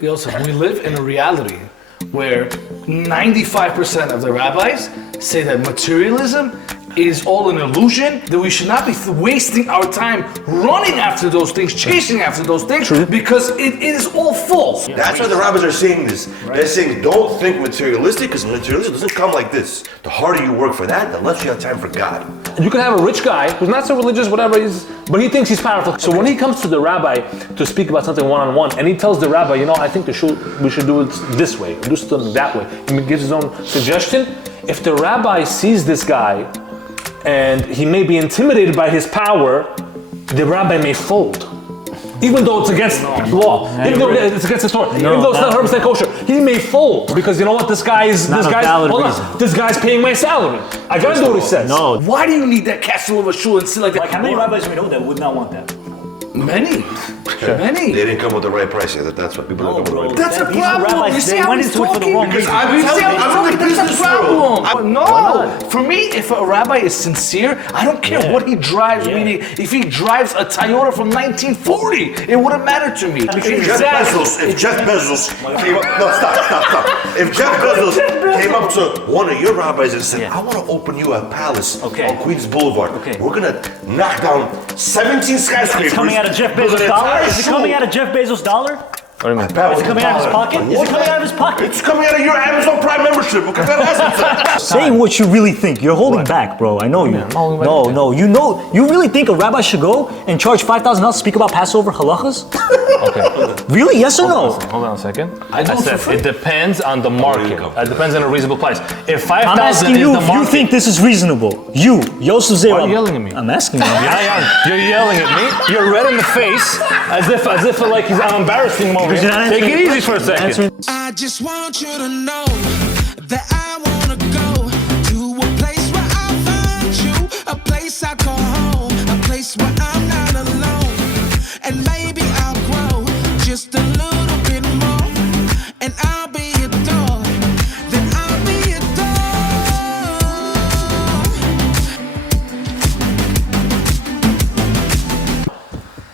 Yosef, we live in a reality where 95% of the rabbis say that materialism is all an illusion, that we should not be wasting our time running after those things, chasing after those things, because it is all false. That's why the rabbis are saying this. They're saying don't think materialistic, because materialism doesn't come like this. The harder you work for that, the less you have time for God. You can have a rich guy who's not so religious, whatever, but he thinks he's powerful. So when he comes to the rabbi to speak about something one-on-one, and he tells the rabbi, I think we should do it this way, do something that way, and he gives his own suggestion, if the rabbi sees this guy, and he may be intimidated by his power, the rabbi may fold. Even though it's against law, even though it's against the Torah, even though it's not 100% kosher, he may fold because you know what? This guy's paying my salary. I gotta do what he says. No. Why do you need that castle of a shul and sit like that? Like how many rabbis do we know that would not want that? Many. Many. They didn't come with the right price yet. That's what people don't come with the right price. That's a problem. You see how he's talking? Because that's a problem. No. For me, if a rabbi is sincere, I don't care what he drives. Meaning, if he drives a Toyota from 1940, it wouldn't matter to me. If Jeff Bezos came up, stop. If Jeff Bezos came up to one of your rabbis and said, I want to open you a palace on Queens Boulevard. We're gonna knock down 17 skyscrapers. It's coming out of Jeff Bezos' dollar? Is it coming out of Jeff Bezos' dollar? What do you mean? Is it coming out of his pocket? Is it coming out of his pocket? It's coming out of your Amazon Prime membership. Say what you really think. You're holding back, bro. I know you. No. You really think a rabbi should go and charge $5,000 to speak about Passover halachas? Okay. Really? Yes or no? Hold on a second. I said it depends on the market. It depends on a reasonable price. If 5,000 I'm asking you if you think this is reasonable. You, Yosef Zera. Why are you yelling at me? I'm asking you. You're yelling at me. You're red in the face, as if like I'm embarrassing moment. Take it easy for a second. I just want you to know that I wanna go to a place where I'll find you, a place I call home, a place where I'm not alone, and maybe I'll grow just a little bit more, and I'll be adored, then I'll be adored.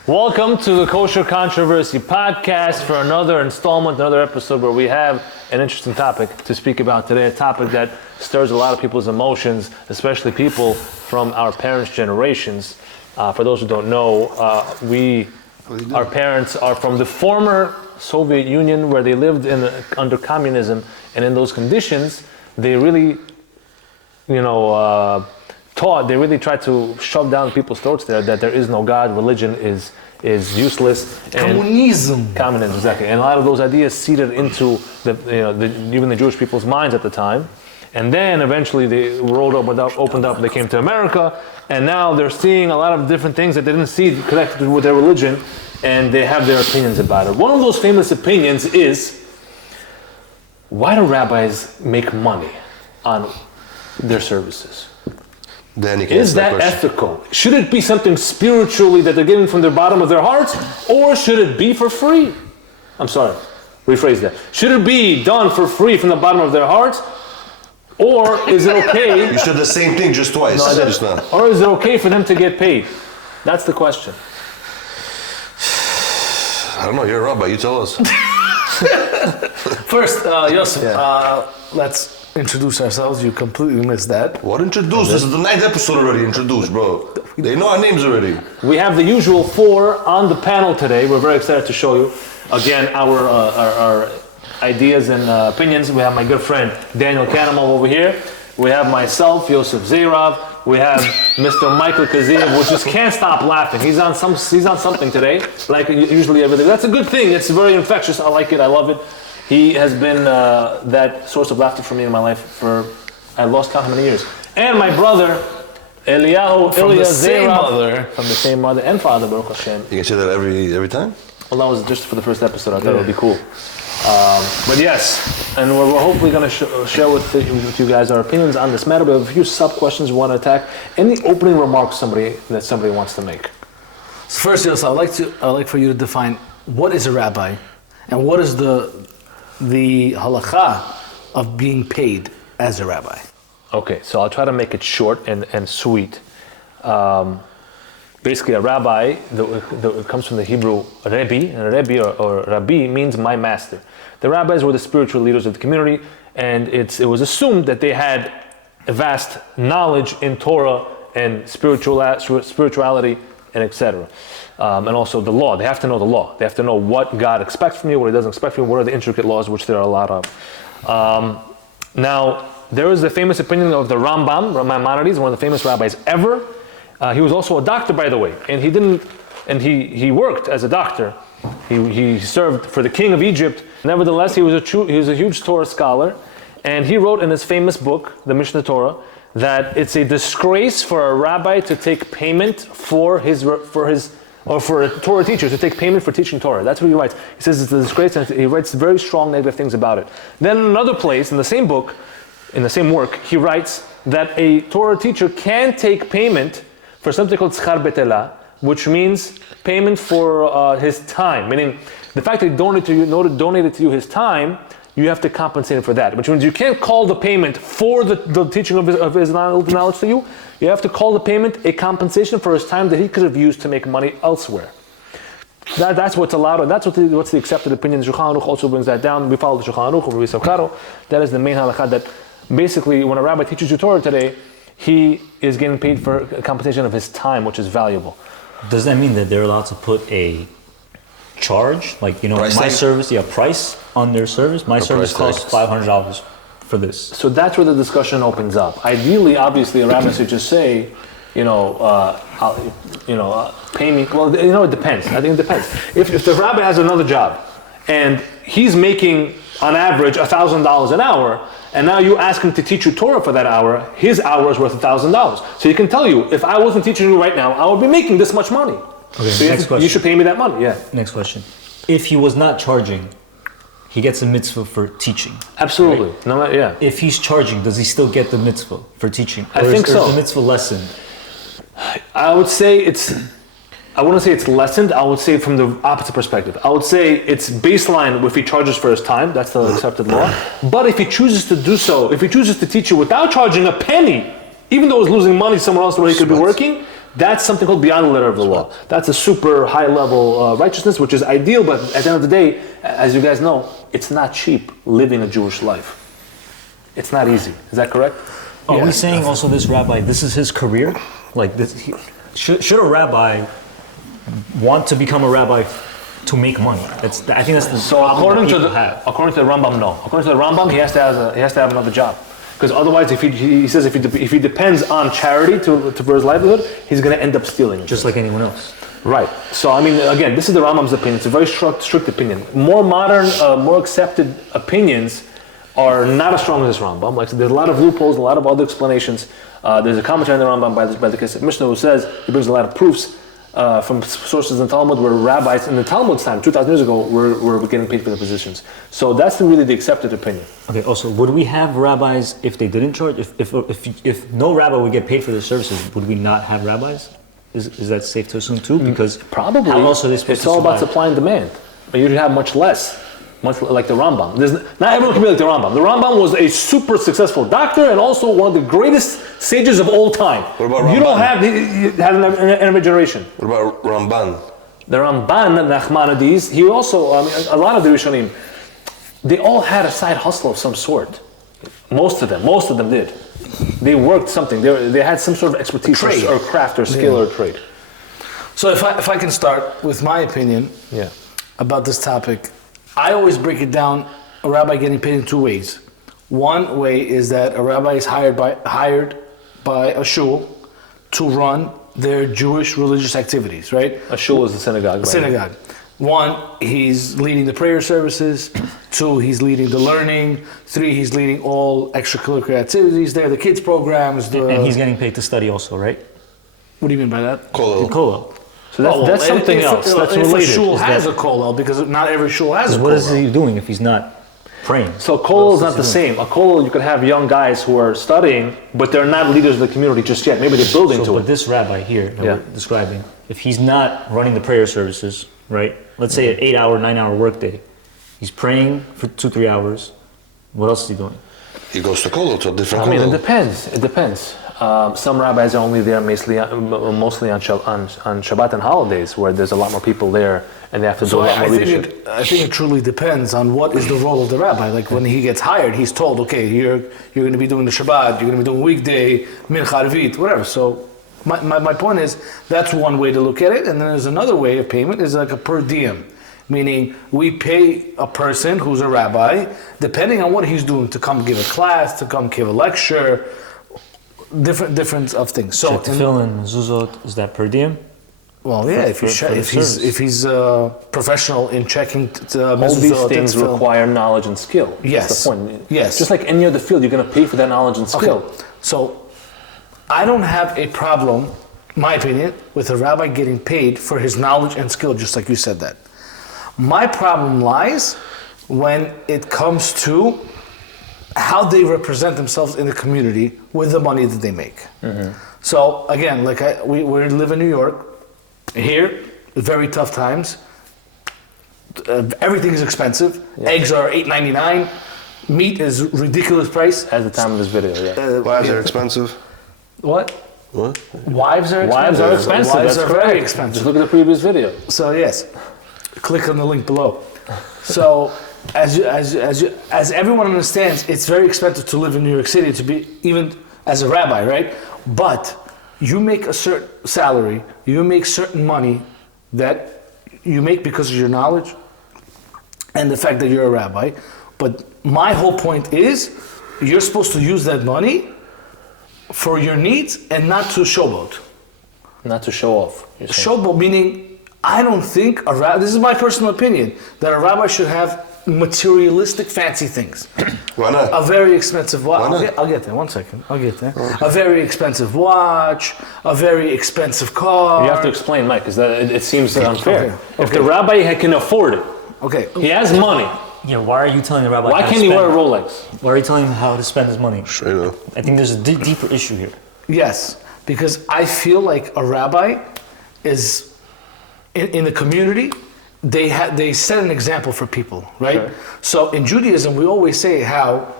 Welcome to the Kosher Controversy podcast for another installment, another episode where we have an interesting topic to speak about today, a topic that stirs a lot of people's emotions, especially people from our parents' generations. For those who don't know, our parents are from the former Soviet Union where they lived under communism, and in those conditions, they really, they really tried to shove down people's throats there that there is no God, religion is useless. Communism, exactly. And a lot of those ideas seeded into even the Jewish people's minds at the time. And then eventually they opened up, they came to America, and now they're seeing a lot of different things that they didn't see connected with their religion, and they have their opinions about it. One of those famous opinions is, why do rabbis make money on their services? Is that ethical? Should it be something spiritually that they're giving from the bottom of their hearts, or should it be for free? I'm sorry, rephrase that. Should it be done for free from the bottom of their hearts, or is it okay? You said the same thing just twice. Or is it okay for them to get paid? That's the question. I don't know, you're a rabbi, you tell us. First, Yosef, let's introduce ourselves. You completely missed that. What introduce? This is the 9th episode already introduced, bro. They know our names already. We have the usual 4 on the panel today. We're very excited to show you, again, our ideas and opinions. We have my good friend Daniel Kahneman over here. We have myself, Yosef Zerav. We have Mr. Michael Kaziev, who just can't stop laughing. He's on something today, like usually everything. That's a good thing. It's very infectious. I like it. I love it. He has been that source of laughter for me in my life for, I lost count how many years. And my brother, Eliyahu from the same mother. From the same mother and father, Baruch Hashem. You can say that every time? Well, that was just for the first episode. I thought it would be cool. But yes, and we're hopefully going to share with you guys our opinions on this matter. We have a few sub-questions we want to attack. Any opening remarks somebody wants to make? So first, Yosef, I'd like for you to define what is a rabbi, and what is the halakha of being paid as a rabbi. Okay, so I'll try to make it short and sweet. basically a rabbi, it comes from the Hebrew Rabbi, and Rabbi or Rabbi means my master. The rabbis were the spiritual leaders of the community, and it was assumed that they had a vast knowledge in Torah and spirituality and etc. And also the law. They have to know the law. They have to know what God expects from you, what He doesn't expect from you, what are the intricate laws, which there are a lot of. Now, there is the famous opinion of the Rambam, Maimonides, one of the famous rabbis ever. He was also a doctor, by the way, and he worked as a doctor. He served for the king of Egypt. Nevertheless, he was a huge Torah scholar, and he wrote in his famous book, the Mishnah Torah, that it's a disgrace for a rabbi to take payment for a Torah teacher to take payment for teaching Torah. That's what he writes. He says it's a disgrace, and he writes very strong negative things about it. Then in another place, in the same book, in the same work, he writes that a Torah teacher can take payment for something called Sekhel Battalah, which means payment for his time. Meaning, the fact that he donated to you his time, you have to compensate him for that. Which means you can't call the payment for the teaching of his knowledge to you. You have to call the payment a compensation for his time that he could have used to make money elsewhere. That's what's allowed, and that's what's the accepted opinion. The Shulchan Aruch also brings that down. We follow the Shulchan Aruch of Rabbi Sekhel. That is the main halakha, that basically when a rabbi teaches you Torah today, he is getting paid for a compensation of his time, which is valuable. Does that mean that they're allowed to put a charge, like, Price my tag? service, price on their service? My service price costs tag. $500 for this. So that's where the discussion opens up. Ideally, obviously, a rabbi should just say, pay me. Well, it depends. I think it depends. If the rabbi has another job and he's making on average $1,000 an hour, and now you ask him to teach you Torah for that hour, his hour is worth $1,000. So he can tell you, if I wasn't teaching you right now, I would be making this much money. Okay, So next question. you should pay me that money. Yeah, Next question. If he was not charging, he gets a mitzvah for teaching. absolutely. Right. No, yeah. If he's charging, does he still get the mitzvah for teaching? I think so. Or is the mitzvah lessened? I would say I wouldn't say it's lessened. I would say from the opposite perspective. I would say it's baseline if he charges for his time. That's the accepted law. But if he chooses to do so, if he chooses to teach you without charging a penny, even though he's losing money somewhere else where he could be working, that's something called beyond the letter of the law. That's a super high level righteousness, which is ideal. But at the end of the day, as you guys know, it's not cheap living a Jewish life. It's not easy. Is that correct? Are we saying also this rabbi, this is his career? Like this, should a rabbi want to become a rabbi to make money? I think that's the So problem according to that people have. according to the Rambam, no. According to the Rambam, he has to have another job, because otherwise, if he depends on charity for his livelihood, he's going to end up stealing it. Just like anyone else. Right. So I mean, again, this is the Rambam's opinion. It's a very strict opinion. More modern, more accepted opinions are not as strong as this Rambam. Like, so there's a lot of loopholes, a lot of other explanations. There's a commentary on the Rambam by the case of Mishnah who says, he brings a lot of proofs from sources in Talmud where rabbis in the Talmud's time, 2,000 years ago, were getting paid for the positions. So that's really the accepted opinion. Okay. Also, would we have rabbis if they didn't charge? If no rabbi would get paid for their services, would we not have rabbis? Is that safe to assume too? Because Probably. how else are they supposed It's to all about survive? supply and demand. But you have much less. Much like the Rambam. Not everyone can be like the Rambam. The Rambam was a super successful doctor and also one of the greatest sages of all time. What about You don't Ramban? have every generation. What about Ramban? The Ramban, Maimonides, he also, a lot of the Rishonim, they all had a side hustle of some sort. Most of them did. They worked something. They had some sort of expertise Trade. or craft or skill or trade. So if I can start with my opinion Yeah. about this topic, I always break it down, a rabbi getting paid in two ways. One way is that a rabbi is hired by a shul to run their Jewish religious activities, right? A shul is the synagogue. Right? Synagogue. One, he's leading the prayer services. Two, he's leading the learning. Three, he's leading all extracurricular activities there, the kids programs. And he's getting paid to study also, right? What do you mean by that? Kollel. Kollel. So that's something else. That's related. If a shul Is has that- a kollel, because not every shul has a What is kollel. he doing if he's not praying? So kollel is not the same. A kollel, you could have young guys who are studying, but they're not leaders of the community just yet. Maybe they're building to But it. this rabbi here that Yeah. we're describing, if he's not running the prayer services, right? Let's say an 8-hour, 9-hour workday, he's praying for 2-3 hours. What else is he doing? He goes to Kollel, to a different I mean, it Kollel. depends. It depends. Some rabbis are only there mostly on Shabbat and holidays, where there's a lot more people there, and they have to do a lot more leadership. I think it truly depends on what is the role of the rabbi. Like when he gets hired, he's told, okay, you're going to be doing the Shabbat, you're going to be doing weekday, mincha, revit, whatever. So my point is, that's one way to look at it, and then there's another way of payment, is like a per diem. Meaning, we pay a person who's a rabbi, depending on what he's doing, to come give a class, to come give a lecture, different of things. So, tefillin, mezuzot, is that per diem? Well, yeah, if he's a professional in checking all these things require knowledge and skill. Yes. That's the point. Yes. Just like any other field, you're going to pay for that knowledge and skill. Okay. So, I don't have a problem, my opinion, with a rabbi getting paid for his knowledge and skill, just like you said that. My problem lies when it comes to how they represent themselves in the community with the money that they make. Mm-hmm. So again, like we live in New York. Here, very tough times. Everything is expensive. Yes. Eggs are $8.99. Meat is ridiculous price. At the time of this video, yeah. Wives are expensive. What? Wives are expensive. Wives are expensive. Wives That's are correct. very expensive. Just look at the previous video. So yes, click on the link below. So as everyone understands, it's very expensive to live in New York City, to be even as a rabbi, right? But you make a certain salary, you make certain money that you make because of your knowledge and the fact that you're a rabbi. But my whole point is, you're supposed to use that money for your needs and not to showboat. Not to show off. Showboat meaning, I don't think a rabbi, this is my personal opinion, that a rabbi should have materialistic fancy things. Why not? A very expensive watch. Why not? I'll get there, 1 second. I'll get there. Okay. A very expensive watch, a very expensive car. You have to explain, Mike, because it seems unfair. Okay. If the rabbi can afford it, he has money. Yeah, why are you telling the rabbi Why how can't to he spend? wear a Rolex? Why are you telling him how to spend his money? Straight up. I think there's a deeper issue here. Yes, because I feel like a rabbi is, in the community, they set an example for people, right? Sure. So in Judaism, we always say how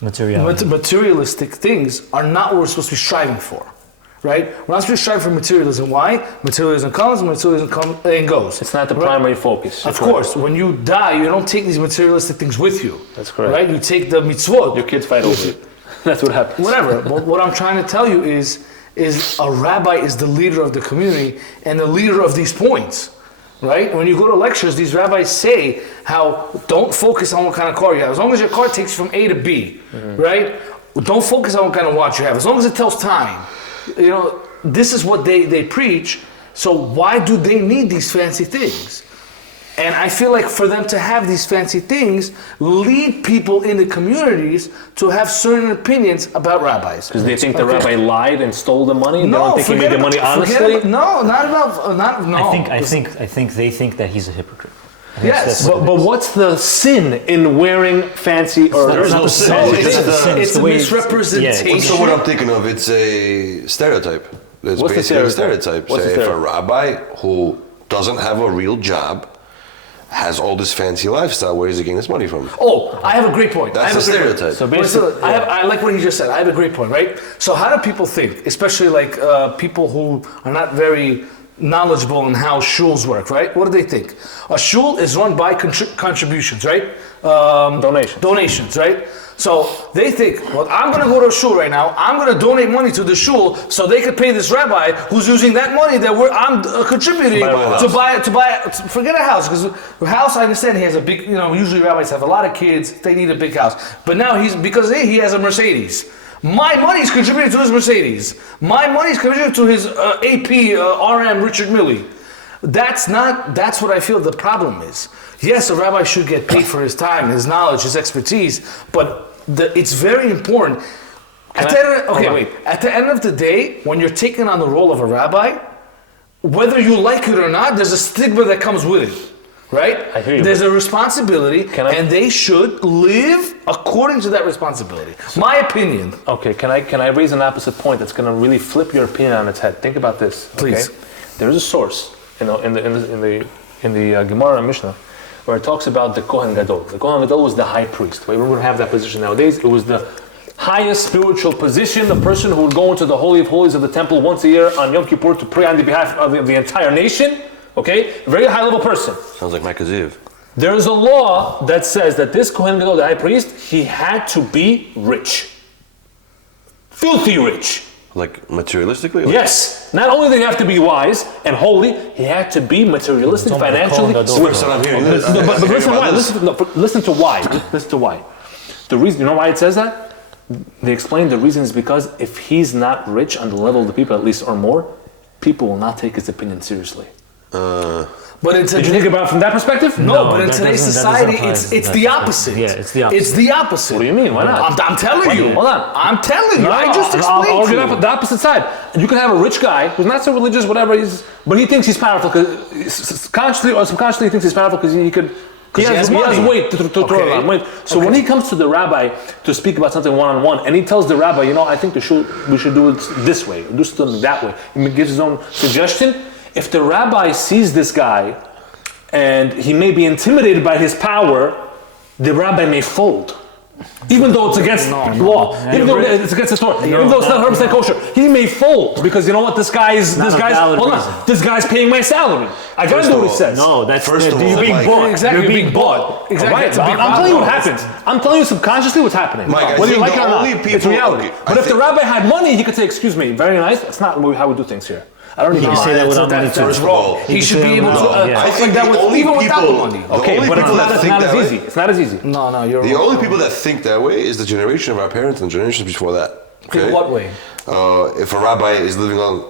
materialistic things are not what we're supposed to be striving for, right? We're not supposed to strive for materialism. Why? Materialism comes and goes. It's not the primary focus. Of course, when you die, you don't take these materialistic things with you. That's correct. Right? You take the mitzvot. Your kids fight over it. That's what happens. Whatever. But what I'm trying to tell you is a rabbi is the leader of the community and the leader of these points. Right? When you go to lectures, these rabbis say how don't focus on what kind of car you have. As long as your car takes you from A to B, right? Don't focus on what kind of watch you have. As long as it tells time. You know, this is what they preach. So why do they need these fancy things? And I feel like for them to have these fancy things, lead people in the communities to have certain opinions about rabbis. Because they think the rabbi lied and stole the money? No, they don't think he made the money honestly? No, not about, no. I think they think that he's a hypocrite. Yes, but what's the sin in wearing fancy or... There's no sin. It's a misrepresentation. Yeah, so what I'm thinking of, it's a stereotype. It's What's basically the stereotype? Say if a rabbi who doesn't have a real job has all this fancy lifestyle, where is he getting his money from? Oh, I have a great point. That's a stereotype. So basically, I like what you just said. I have a great point, right? So how do people think, especially like people who are not very knowledgeable in how shuls work, right? What do they think? A shul is run by contributions, right? Donations, right? So they think, well, I'm going to go to a shul right now. I'm going to donate money to the shul so they could pay this rabbi who's using that money that I'm contributing to buy. Forget a house, because a house, I understand he has a big. Usually rabbis have a lot of kids. They need a big house. But now because he has a Mercedes. My money is contributed to his Mercedes. My money is contributed to his AP RM Richard Milley. That's what I feel the problem is. Yes, a rabbi should get paid for his time, his knowledge, his expertise, but it's very important. At the end of the day, when you're taking on the role of a rabbi, whether you like it or not, there's a stigma that comes with it, right? I hear you. There's a responsibility, and they should live according to that responsibility. My opinion. Okay, can I raise an opposite point that's going to really flip your opinion on its head? Think about this, please. Okay? There's a source, in the Gemara and Mishnah, where it talks about the Kohen Gadol. The Kohen Gadol was the high priest. We don't have that position nowadays. It was the highest spiritual position, the person who would go into the Holy of Holies of the temple once a year on Yom Kippur to pray on the behalf of the entire nation. Okay? A very high level person. Sounds like Micah Ziv. There is a law that says that this Kohen Gadol, the high priest, he had to be rich. Filthy rich. Like materialistically? Like, Yes. Not only did he have to be wise and holy, he had to be materialistic, financially. First time I'm hearing this. But listen why. Listen to why. Listen to why. The reason, you know why it says that? They explain the reason is because if he's not rich on the level of the people, at least or more, people will not take his opinion seriously. But it's Did you think about it from that perspective? No, but in today's society, it's the opposite. Yeah, it's the opposite. It's the opposite. What do you mean? Why not? I'm telling you. Hold on. I'm telling you. No, I just I'll explained argue to you. the opposite side. You can have a rich guy who's not so religious, whatever, but he thinks he's powerful because consciously or subconsciously he thinks he's powerful because he has weight to throw around. Weight. So when he comes to the rabbi to speak about something one-on-one, and he tells the rabbi, I think we should do it this way, do something that way. He gives his own suggestion. If the rabbi sees this guy and he may be intimidated by his power, the rabbi may fold. Even though it's against law, even though it's against the Torah, even though it's not 100% kosher, he may fold because you know what? This guy's paying my salary. I gotta do what he says. No, that's First of all, you're being Mike, bought. Exactly, You're being bought. Exactly. Right, It's a big I'm telling you what problem. happens. I'm telling you subconsciously what's happening. Mike, I Whether you think like it the or not, only it's people- reality. okay, But I if the think- rabbi had money, he could say, "Excuse me, very nice. That's not how we do things here. I don't need You to can say that without money too. First of all, He should be able to I think that the with, only even without the people- money. the Okay, only but it's people not, that it's think not as that way- easy. It's not as easy. No, you're The wrong. only people that think that way is the generation of our parents and generations before that. Okay? In what way? If a rabbi is living a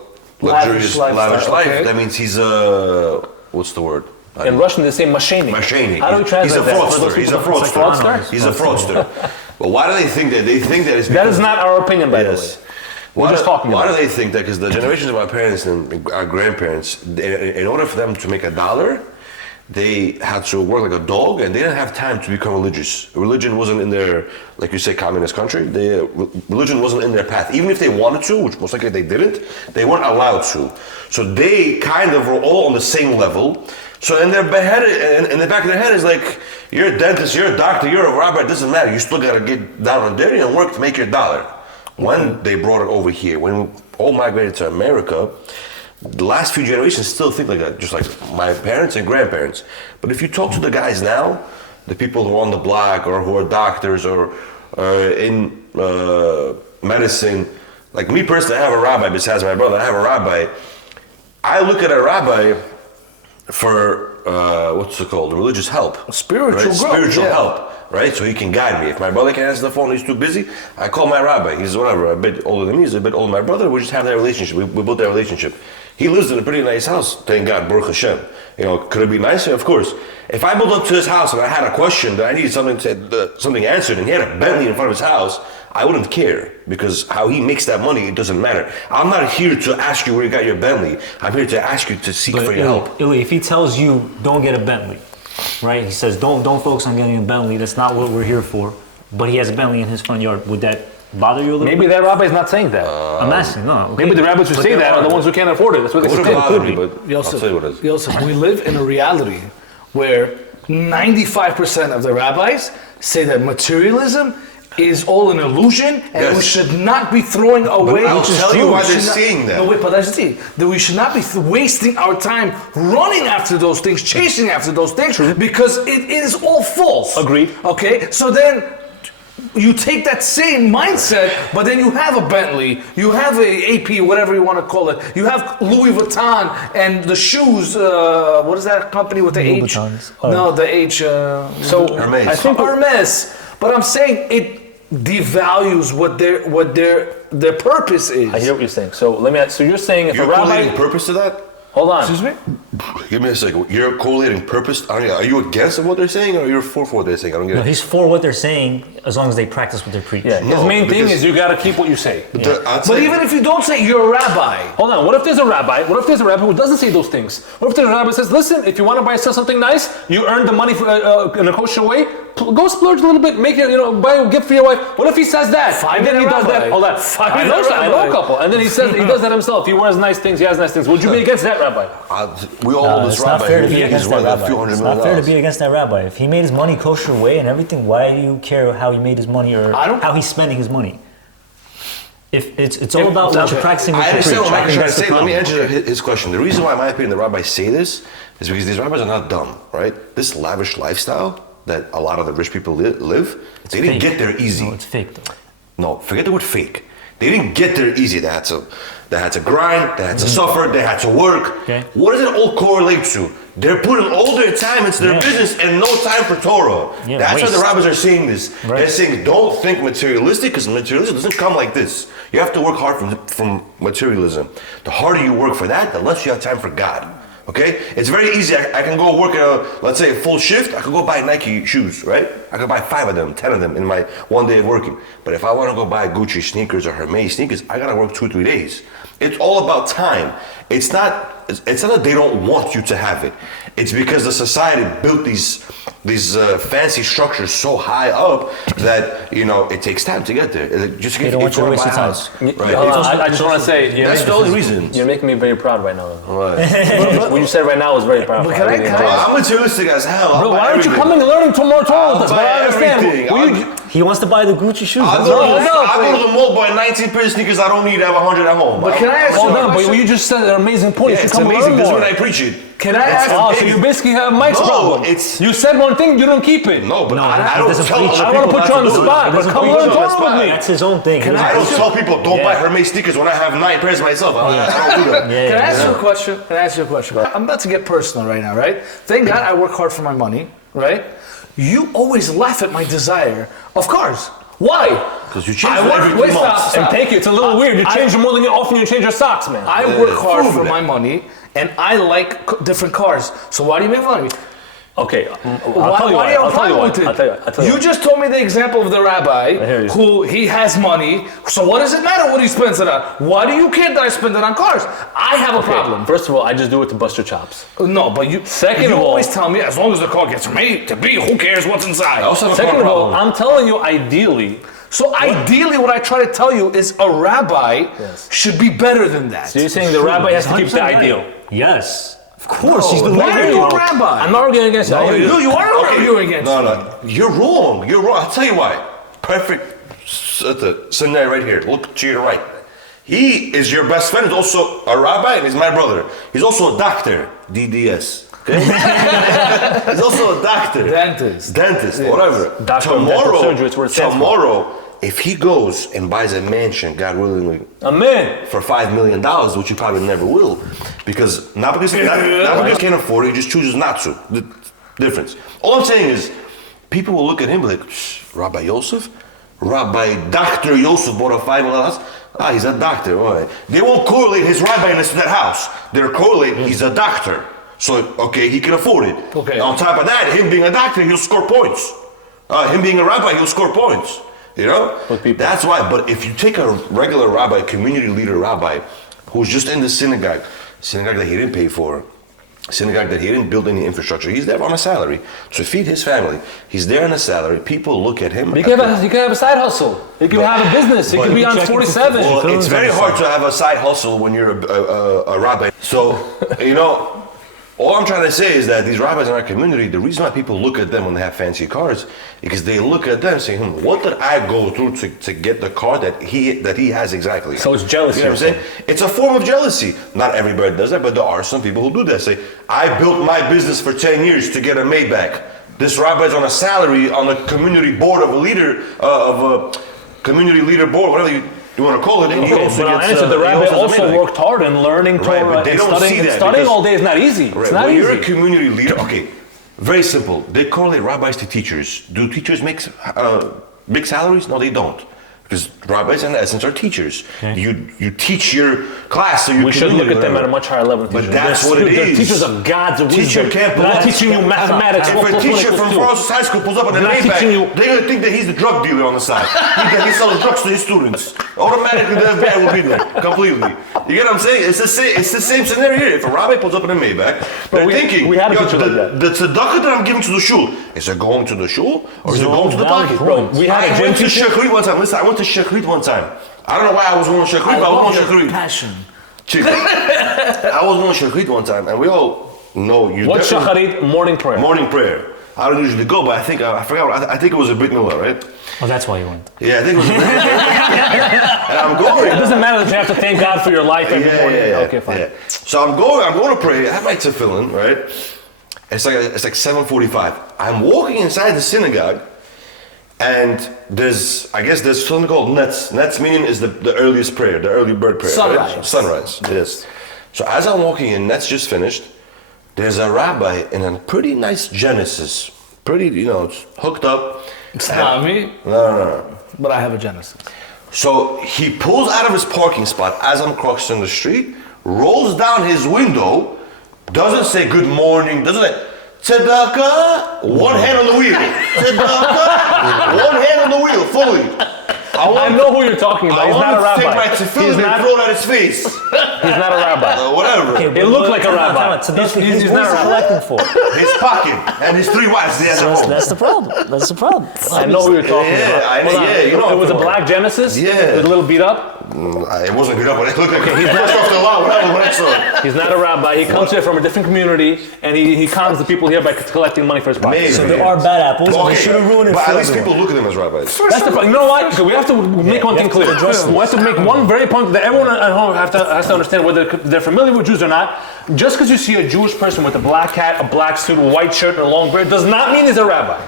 luxurious, Lavish lavish lifestyle, life, okay. that means he's what's the word? In Russian, they say masheni. Masheni. How do we translate He's a that? fraudster. He's a fraudster. He's a fraudster. But why do they think that? They think that it's That because- is not our opinion, by the way. Yes. We're just talking Why about do they think that? Because the generations of our parents and our grandparents, in order for them to make $1, they had to work like a dog, and they didn't have time to become religious. Religion wasn't in their, like you say, communist country. Religion wasn't in their path. Even if they wanted to, which most likely they didn't, they weren't allowed to. So they kind of were all on the same level. So in their beheaded, in the back of their head is like, you're a dentist, you're a doctor, you're a rabbi, it doesn't matter. You still gotta get down on dirty and work to make your $1. When they brought it over here, when we all migrated to America, the last few generations still think like that, just like my parents and grandparents. But if you talk to the guys now, the people who are on the block or who are doctors or in medicine, like me personally, I have a rabbi besides my brother, I have a rabbi. I look at a rabbi for, what's it called, religious help. Spiritual growth, Spiritual yeah. help. Right, so he can guide me. If my brother can't answer the phone, he's too busy, I call my rabbi. He's whatever, a bit older than me, he's a bit older than my brother. We just have that relationship. We built that relationship. He lives in a pretty nice house, thank God, Baruch Hashem. Could it be nicer? Of course. If I built up to his house and I had a question that I needed something answered, and he had a Bentley in front of his house, I wouldn't care, because how he makes that money, it doesn't matter. I'm not here to ask you where you got your Bentley. I'm here to ask you to seek for your help. Illy, if he tells you don't get a Bentley, right? He says don't focus on getting a Bentley. That's not what we're here for. But he has a Bentley in his front yard. Would that bother you a little Maybe bit? that rabbi is not saying that. I'm asking. No. Okay. Maybe the rabbis who say that are the ones who can't afford it. That's what they It wouldn't say. bother me, but I'll Yosef, tell you what it is. Yosef, we live in a reality where 95% of the rabbis say that materialism is all an illusion, and Yes. we should not be throwing away. I'll tell you why We they're should not- saying that. No, wait, but that's the thing. That we should not be wasting our time running after those things, chasing after those things, because it is all false. Agreed. Okay, so then you take that same mindset, but then you have a Bentley, you have a AP, whatever you want to call it. You have Louis Vuitton and the shoes. What is that company with the H? Louboutins. No, the H. So Hermes. I think Hermes. But I'm saying it devalues what their purpose is. I hear what you're saying. So let me ask. So you're saying if You're a rabbi, correlating purpose to that? hold on. Excuse me? Give me a second. You're correlating purpose. Are you against what they're saying, or you're for what they're saying? I don't get No, it. he's for what they're saying as long as they practice what they preach. Yeah, his No, main thing because- is you got to keep what you say. But even if you don't say you're a rabbi, Hold on. What if there's a rabbi? What if there's a rabbi who doesn't say those things? What if there's a rabbi who says, "Listen, if you want to buy or sell something nice, you earn the money for, in a kosher way. Go splurge a little bit. Make it, buy a gift for your wife." What if he says that? Find and then a he does rabbi. that. Hold on. Find I a know a rabbi. couple. And then he says he does that himself. He wears nice things. He has nice things. Would you be against that rabbi? We all know this It's not rabbi. fair to be He's against worth that a rabbi. few hundred It's million not fair to be dollars. against that rabbi. If he made his money kosher way and everything, why do you care how he made his money or I don't- how he's spending his money? If it's all about what you're practicing. I understand what Mike is trying to say. Let me answer. answer his question. The reason why, in my opinion, the rabbis say this is because these rabbis are not dumb, right? This lavish lifestyle that a lot of the rich people live, they didn't get there easy. No, it's fake though. No, forget the word fake. They didn't get there easy. They had to grind, they had to suffer, they had to work. Okay. What does it all correlate to? They're putting all their time into their business and no time for Torah. Yeah, That's why the rabbis are saying this. Right. They're saying don't think materialistic, because materialism doesn't come like this. You have to work hard from materialism. The harder you work for that, the less you have time for God. Okay? It's very easy. I can go work let's say a full shift. I could go buy Nike shoes, right? I could buy 5 of them, 10 of them in my one day of working. But if I want to go buy Gucci sneakers or Hermes sneakers, I gotta work 2 or 3 days. It's all about time. It's not that they don't want you to have it. It's because the society built these fancy structures so high up that it takes time to get there. Just They don't want you to waste your time. Right? I just want to say, That's the only reason. You're making me very proud right now. Right. What you said right now was very proud. But can I- Bro, I'm materialistic as hell. Bro, why aren't you coming and learning more Torah with us? But I understand. He wants to buy the Gucci shoes. I go to the mall, buy 19 pair of sneakers I don't need, I have 100 at home. But can I ask you Hold a on, but question? you just said an amazing point. Yeah, You it's should come amazing. learn This is more. when I preach it. Can I ask Oh, so you basically have Mike's No, problem. it's- You said one thing, you don't keep it. No, but I he don't doesn't tell preach. other I don't want people to put you on the not to do it. spot, but come learn Torah with me. That's his own thing. I don't tell people don't buy Hermes sneakers when I have 9 pairs myself. I don't do that. Can I ask you a question? I'm about to get personal right now, right? Thank God I work hard for my money, right? You always laugh at my desire of cars. Why? Because you change it every 2 months. And take it. It's a little weird. You change them more than often you change your socks, man. I work hard prove for that. my money, and I like different cars. So why do you make fun of me? Okay, Why do you have a problem with it? I'll tell you. You just told me the example of the rabbi hear you. who he has money. So what does it matter what he spends it on? Why do you care that I spend it on cars? I have a problem. First of all, I just do it to bust your chops. No, but you. Second you of all- always tell me as long as the car gets made to be, who cares what's inside? I also have a Second of all, problem. I'm telling you, ideally, So ideally, what I try to tell you is a rabbi should be better than that. so you're saying the rabbi has to keep the ideal. Yes. Of course, he's the Why are you a leader. rabbi? I'm not arguing against you. No, you are arguing against me. No, you're wrong. You're wrong. I'll tell you why. Perfect scenario right here. Look to your right. He is your best friend. He's also a rabbi, and he's my brother. He's also a doctor. DDS. Okay? He's also a doctor. Dentist, whatever. Doctor of dental surgery, it's where it stands for. Tomorrow, if he goes and buys a mansion, God willing, Amen. for $5 million, which he probably never will, because not because he can't afford it, he just chooses not to. The difference. All I'm saying is, people will look at him like, Rabbi Yosef, Rabbi Dr. Yosef bought a $5 million house. Ah, he's a doctor. All right. They won't correlate his rabbiness to that house. They'll correlate he's a doctor. So, okay, he can afford it. Okay. On top of that, him being a doctor, he'll score points. Him being a rabbi, he'll score points. You know? That's why. But if you take a regular rabbi, community leader rabbi, who's just in the synagogue that he didn't pay for, synagogue that he didn't build any infrastructure, he's there on a salary to feed his family. He's there on a salary. People look at him. You can have a side hustle. You can have a business. You can be on 47. Well, it's very hard to have a side hustle when you're a rabbi. So, all I'm trying to say is that these rabbis in our community, the reason why people look at them when they have fancy cars, because they look at them saying, what did I go through to get the car that he has exactly? So it's jealousy. You know what I'm saying? It's a form of jealousy. Not everybody does that, but there are some people who do that. Say, I built my business for 10 years to get a Maybach. This rabbi's on a salary on a community board of a leader, community leader board, whatever you want to call it. And he also But gets, answer, the he rabbi has a also Maybach. worked hard in learning Right, Torah but they and don't studying. see that Studying because- all day is not easy. Right. It's not When easy. you're a community leader, okay, very simple. They correlate rabbis to teachers. Do teachers make big salaries? No, they don't. Because rabbis, in essence, are teachers. Okay. You teach your class, so you We should look at them at a much higher level. But that's what it They're is. teachers of God's wisdom. Teacher can't They're not pull up- teaching you mathematics. If a teacher from Forest High School pulls up in a They're not Maybach, teaching you- they're going to think that he's the drug dealer on the side. He sells drugs to his students. Automatically, the FBI will be there, completely. You get what I'm saying? It's the same scenario here. If a rabbi pulls up in a Maybach, they're thinking, we had a yo, teacher like that. the tzedakah that I'm giving to the shul, is it going to the shul or is it going to the valid pocket? point. We had a I gym went to teacher. Shachrit one time. Listen, I went to Shachrit one time. I don't know why I was going to Shachrit, but I was going to Shachrit. Passion. Chick. I was going to Shachrit one time, and we all know you. What's definitely- shacharit? Morning prayer. Morning prayer. I don't usually go, but I forgot. I think it was a Brit Milah, right? Oh, that's why you went. Yeah, I think it was a Brit Milah. And I'm going. It doesn't matter that you have to thank God for your life every morning. Okay, fine. Yeah. So I'm going to pray. I have my tefillin, right? It's like 7:45. I'm walking inside the synagogue, and there's something called netz. Netz meaning is the earliest prayer, the early bird prayer. Sunrise. Right? Sunrise. Yes. So as I'm walking in, netz just finished. There's a rabbi in a pretty nice Genesis, pretty it's hooked up. It's not me, No. but I have a Genesis. So he pulls out of his parking spot as I'm crossing the street, rolls down his window, doesn't say good morning, doesn't say tzedakah, one hand on the wheel. Tzedakah, one hand on the wheel, fully. I know who you're talking about. He's not a rabbi. I want to take my tefillin and throw it at his face. He's not a rabbi. Whatever. It looked like a rabbi. He's not collecting for. His pocket and his 3 wives. They had at home. That's the problem. That's the problem. I know who you're talking about. It was a black Genesis. Yeah. It was a little beat up. It wasn't good up, but it looked like he's not off the law. Whatever. When I saw it. He's not a rabbi. He comes here from a different community, and he cons the people here by collecting money for his pocket. Maybe. So there are bad apples. and they should have ruined it But for at least everyone. people look at them as rabbis. That's the problem. You know what? We have to make one thing clear. We have to make one very point that everyone at home has to understand, whether they're familiar with Jews or not. Just because you see a Jewish person with a black hat, a black suit, a white shirt, and a long beard does not mean he's a rabbi.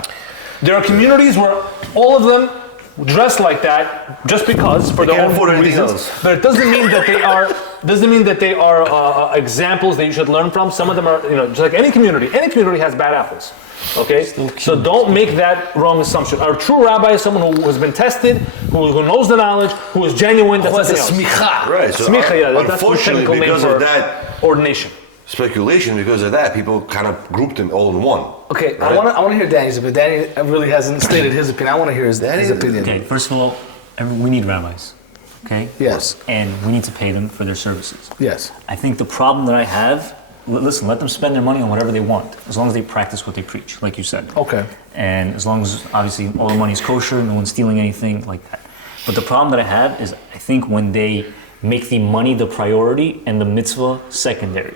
There are communities where all of them dress like that just because for their own reasons. But it doesn't mean that they are examples that you should learn from. Some of them are, just like any community has bad apples. Okay, so don't make that wrong assumption. Our true rabbi is someone who has been tested, who knows the knowledge, who is genuine. That's Who has a something else. smicha. Right. So Smicha, yeah, that's the unfortunately, technical name because for of that ordination. speculation, because of that, people kind of grouped them all in one. Okay, I want to hear Danny's opinion. Danny really hasn't stated his opinion. I want to hear his opinion. Okay, first of all, we need rabbis. Okay? Yes. And we need to pay them for their services. Yes. I think the problem that I have, listen, let them spend their money on whatever they want, as long as they practice what they preach, like you said. Okay. And as long as, obviously, all the money is kosher, no one's stealing anything like that. But the problem that I have is, I think when they make the money the priority and the mitzvah secondary.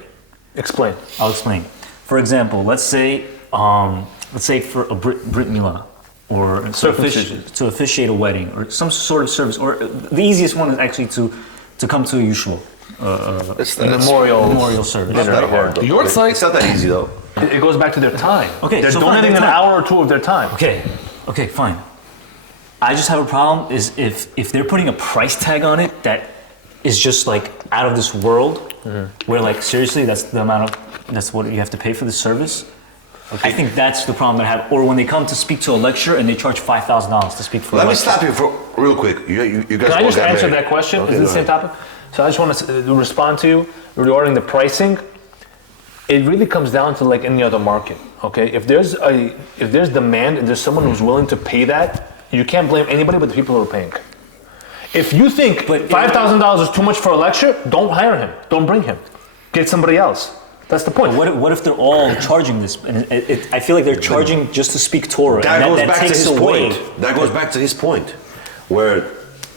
Explain. I'll explain. For example, let's say for a Brit Milah, or to officiate a wedding, or some sort of service, or the easiest one is actually to come to a usual memorial service. It's not that hard, though. Your site. It's not that easy, though. It goes back to their time. Okay, They're so donating fine, an fine. hour or two of their time. Okay, fine. I just have a problem is if they're putting a price tag on it that is just like out of this world, where like seriously that's what you have to pay for the service. Okay. I think that's the problem that I have. Or when they come to speak to a lecture and they charge $5,000 to speak for a lecture. Let me stop you for real quick. You guys Can I just both got answer married. that question? Okay, Is it the go same ahead. topic? So I just want to respond to you regarding the pricing. It really comes down to like any other market. Okay, if there's demand and there's someone who's willing to pay that, you can't blame anybody but the people who are paying. If you think $5,000 is too much for a lecture, don't hire him. Don't bring him. Get somebody else. That's the point. What if they're all charging this? And I feel like they're charging just to speak Torah. That goes back to takes his away. point. That goes back to his point, where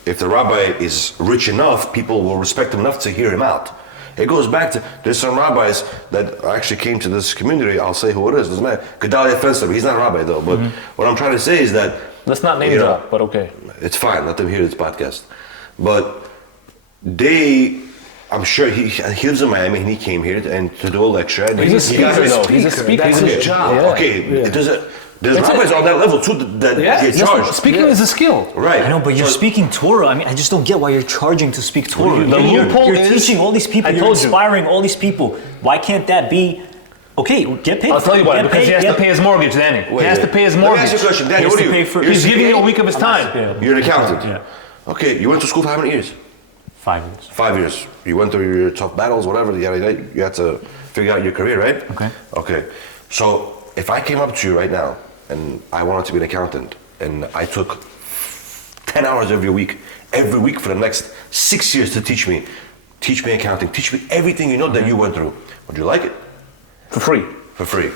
if the rabbi is rich enough, people will respect him enough to hear him out. It goes back to, there's some rabbis that actually came to this community, I'll say who it is, doesn't matter. Gedalia Fenster, he's not a rabbi though, but what I'm trying to say is that, Let's not name drop, but okay. it's fine, let them hear this podcast. But I'm sure he lives in Miami and he came here to do a lecture. And He's a speaker though, he's a speaker. That's his job. Yeah. Okay, there's rabbis on that level too that get charged. Speaking is a skill. Right. I know, but you're speaking Torah. I mean, I just don't get why you're charging to speak Torah. The loophole You're is- teaching all these people. I You're told you. inspiring all these people. Why can't that be? Okay, get paid. I'll tell you why, Get because paid, he has get- to pay his mortgage, Danny. He has to pay his Let me mortgage. ask you a question. Danny, He has what are to you? pay for- You're He's a giving you a CPA? week of his time. You're an accountant. Yeah. Okay, you went to school for how many years? 5 years. 5 years. You went through your tough battles, whatever. You had to figure out your career, right? Okay. Okay. So if I came up to you right now and I wanted to be an accountant and I took 10 hours every week for the next 6 years to teach me accounting, teach me everything you know that you went through, would you like it? For free. For free.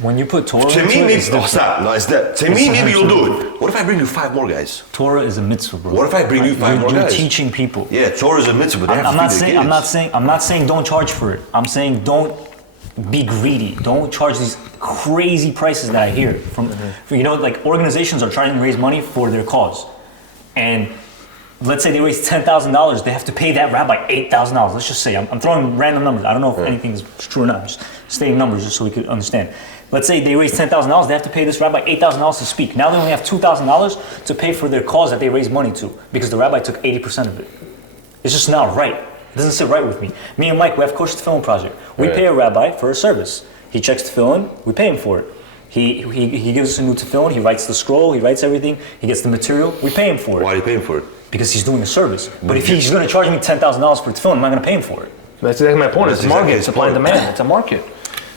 When you put Torah To into me, it, maybe, it's different. stop. No, it's that. To me, maybe you'll do it. What if I bring you 5 more guys? Torah is a mitzvah, bro. What if I bring you 5 more You're guys? teaching people. Yeah, Torah is a mitzvah, but they have to feed their kids. I'm not saying don't charge for it. I'm saying don't be greedy. Don't charge these crazy prices that I hear from, like organizations are trying to raise money for their cause. And let's say they raise $10,000, they have to pay that rabbi $8,000. Let's just say, I'm throwing random numbers. I don't know if anything is true or not. I'm just stating numbers just so we could understand. Let's say they raise $10,000, they have to pay this rabbi $8,000 to speak. Now they only have $2,000 to pay for their cause that they raised money to because the rabbi took 80% of it. It's just not right. It doesn't sit right with me. Me and Mike, we have Kosher Film project. We pay a rabbi for a service. He checks tefillin, we pay him for it. He gives us a new tefillin, he writes the scroll, he writes everything, he gets the material, we pay him for it. Why are you paying for it? Because he's doing a service. But if he's going to charge me $10,000 for tefillin, I'm not going to pay him for it. That's exactly my point. It's a market, exactly supply and demand. It's a market.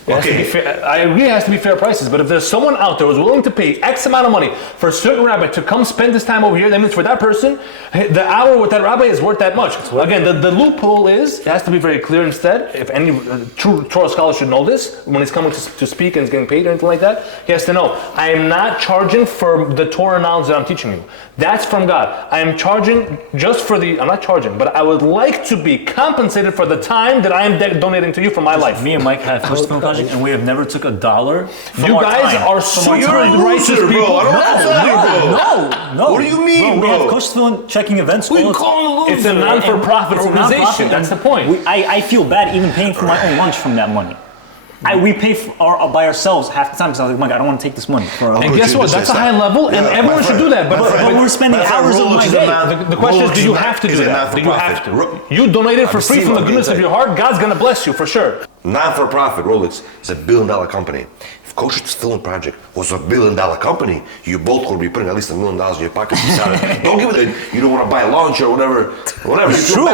Okay. I agree it has to be fair prices, but if there's someone out there who's willing to pay X amount of money for a certain rabbi to come spend this time over here, that means for that person, the hour with that rabbi is worth that much. Again, the loophole is, it has to be very clear instead, if any true Torah scholar should know this, when he's coming to speak and he's getting paid or anything like that, he has to know, I am not charging for the Torah knowledge that I'm teaching you. That's from God. I am charging just for I'm not charging, but I would like to be compensated for the time that I am donating to you for my life. Me and Mike have Kosher Film project, and we have never took $1 from you our guys time. are so righteous loser, people. bro. I don't know. No. What do you mean, We bro? have Kosher Film checking events. It's a non-for-profit organization. That's the point. I feel bad even paying for my own lunch from that money. We pay by ourselves half the time because I was like, Mike, I don't want to take this money. And guess what? That's a high level, and everyone should do that. But we're spending hours of my day. The question is, do you have to do that? Do you have to? You donate it for free from the goodness of your heart. God's gonna bless you for sure. Non-for-profit, Rolex is $1 billion company. If Kosher Film Project was $1 billion company, you both would be putting at least $1 million in your pocket. Don't give it you don't want to buy lunch or whatever. It's true.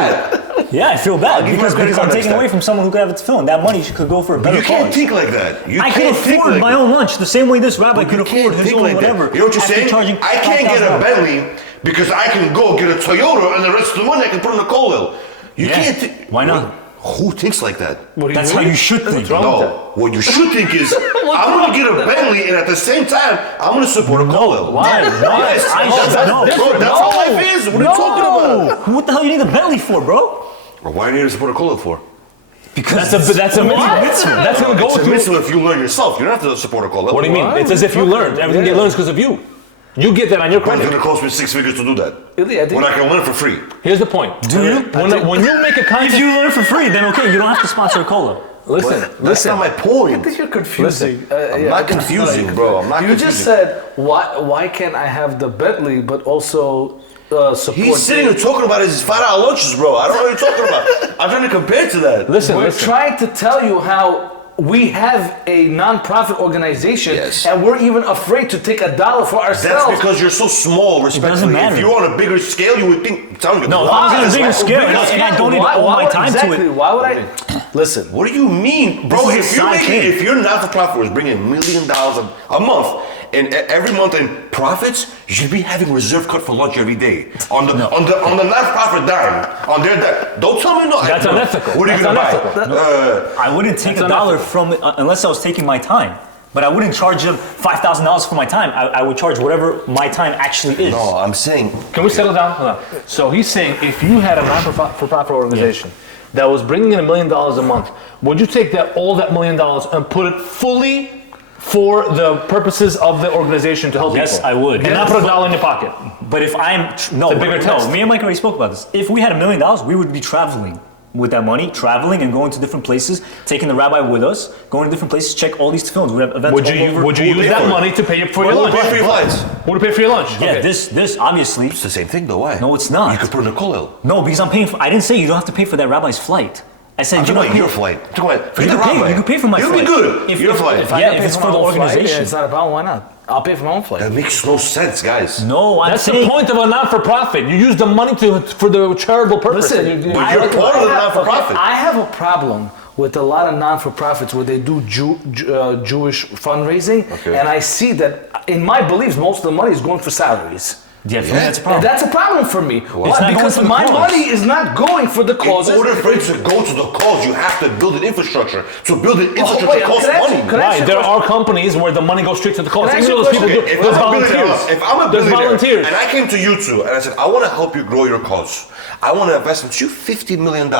Yeah, I feel bad because I'm taking away from someone who could have it to film. That money could go for a better You can't cause. think like that. I can afford my own lunch the same way this rabbi could afford his own whatever. You know what you're saying? I can't get a Bentley because I can go get a Toyota and the rest of the money I can put in a kollel. You can't think. Why not? Who thinks like that? That's how you should think. No, what you should think is, I'm going to get a Bentley and at the same time, I'm going to support a kollel. Why? Yes, that's how life is. What are you talking about? What the hell you need a Bentley for, bro? Or why do you need to support a kollel for? Because that's a mitzvah. That's gonna go It's a with you. mitzvah if you learn yourself. You don't have to support a kollel. What do you mean? It's as if you learned. Everything they learn is because of you. You get that on your But it's credit. going to cost me 6 figures to do that. Ilya, When I can learn for free. Here's the point. Do you? When you make a If content, you learn for free, then okay, you don't have to sponsor a cola. That's not my point. I think you're confusing. I'm not confusing, bro. I'm not You confusing. just said, why can't I have the Bentley, but also support? He's sitting and talking about his $5 lunches, bro. I don't know what you're talking about. I'm trying to compare to that. We're trying to tell you how we have a non-profit organization, and we're even afraid to take $1 for ourselves. That's because you're so small, respectfully. matter. If you're on a bigger scale, you would think. Tell me, No, if I was on a bigger scale, and I donated all my time to it. Why would I? Listen. What do you mean, bro? This is a side thing. If your not-for-profit was bringing $1 million a month, and every month in profits, you should be having reserve cut for lunch every day on the not-for-profit dime, on their dime. Don't tell me no. That's unethical. What are you That's gonna buy? I wouldn't take $1 from it unless I was taking my time. But I wouldn't charge them $5,000 for my time. I would charge whatever my time actually is. No, I'm saying. can we settle down? Hold on. So he's saying if you had a non-for-profit organization that was bringing in $1 million a month, would you take all that $1 million and put it fully for the purposes of the organization to help people? Yes, I would. And not put $1 in your pocket. But if It's a bigger test. me and Mike already spoke about this. If we had $1 million, we would be traveling with that money, traveling and going to different places, taking the rabbi with us, going to different places, check all these films. We have events Would all you over. would you use that money to pay for your lunch? Pay for your flights. Who would pay for your lunch? Yeah, Okay. this obviously. It's the same thing, though. Why? No, it's not. You could put in a kollel. No, because I'm paying for. I didn't say you don't have to pay for that rabbi's flight. I said I'm you talking don't about pay your flight. I'm talking about You can pay. You can pay for my You'll flight. be good. If Your flight. If it's for the organization. It's not a problem. Why not? I'll pay for my own flight. That makes no sense, guys. No, I'm That's saying. the point of a non-for-profit. You use the money for the charitable purpose. Listen, But you're part of the non-for-profit. I have a problem with a lot of non-for-profits where they do Jewish fundraising, and I see that, in my beliefs, most of the money is going for salaries. Yeah, for me, that's a problem. And that's a problem for me. Why? It's not going Because for the my cause. money is not going for the causes. In order for it to go to the cause, you have to build an infrastructure. To build an infrastructure costs money. Right, there are companies where the money goes straight to the cause. Can I Even ask though you a those people question? do, there's volunteers. If I'm a There's billionaire volunteers. and I came to you two and I said, I want to help you grow your cause. I want to invest into you $50 million.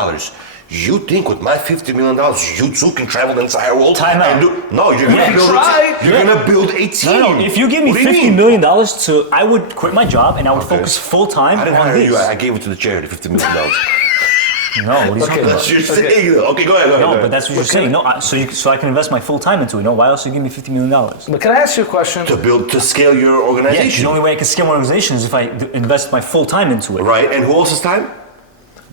You think with my $50 million, you too can travel the entire world? Time out. No, you're gonna build you're gonna build a team. No, if you give me What do you $50 mean? million I would quit my job and I would focus full time I didn't on hire this. you. I gave it to the charity, $50 million. No, what are you talking That's about? your saying. Okay, go ahead. No, but that's what you're saying. No, so I can invest my full time into it. No, why else you give me $50 million? But can I ask you a question? To scale your Yeah, organization. the only way I can scale my organization is if I invest my full time into it. Right, and who else's time?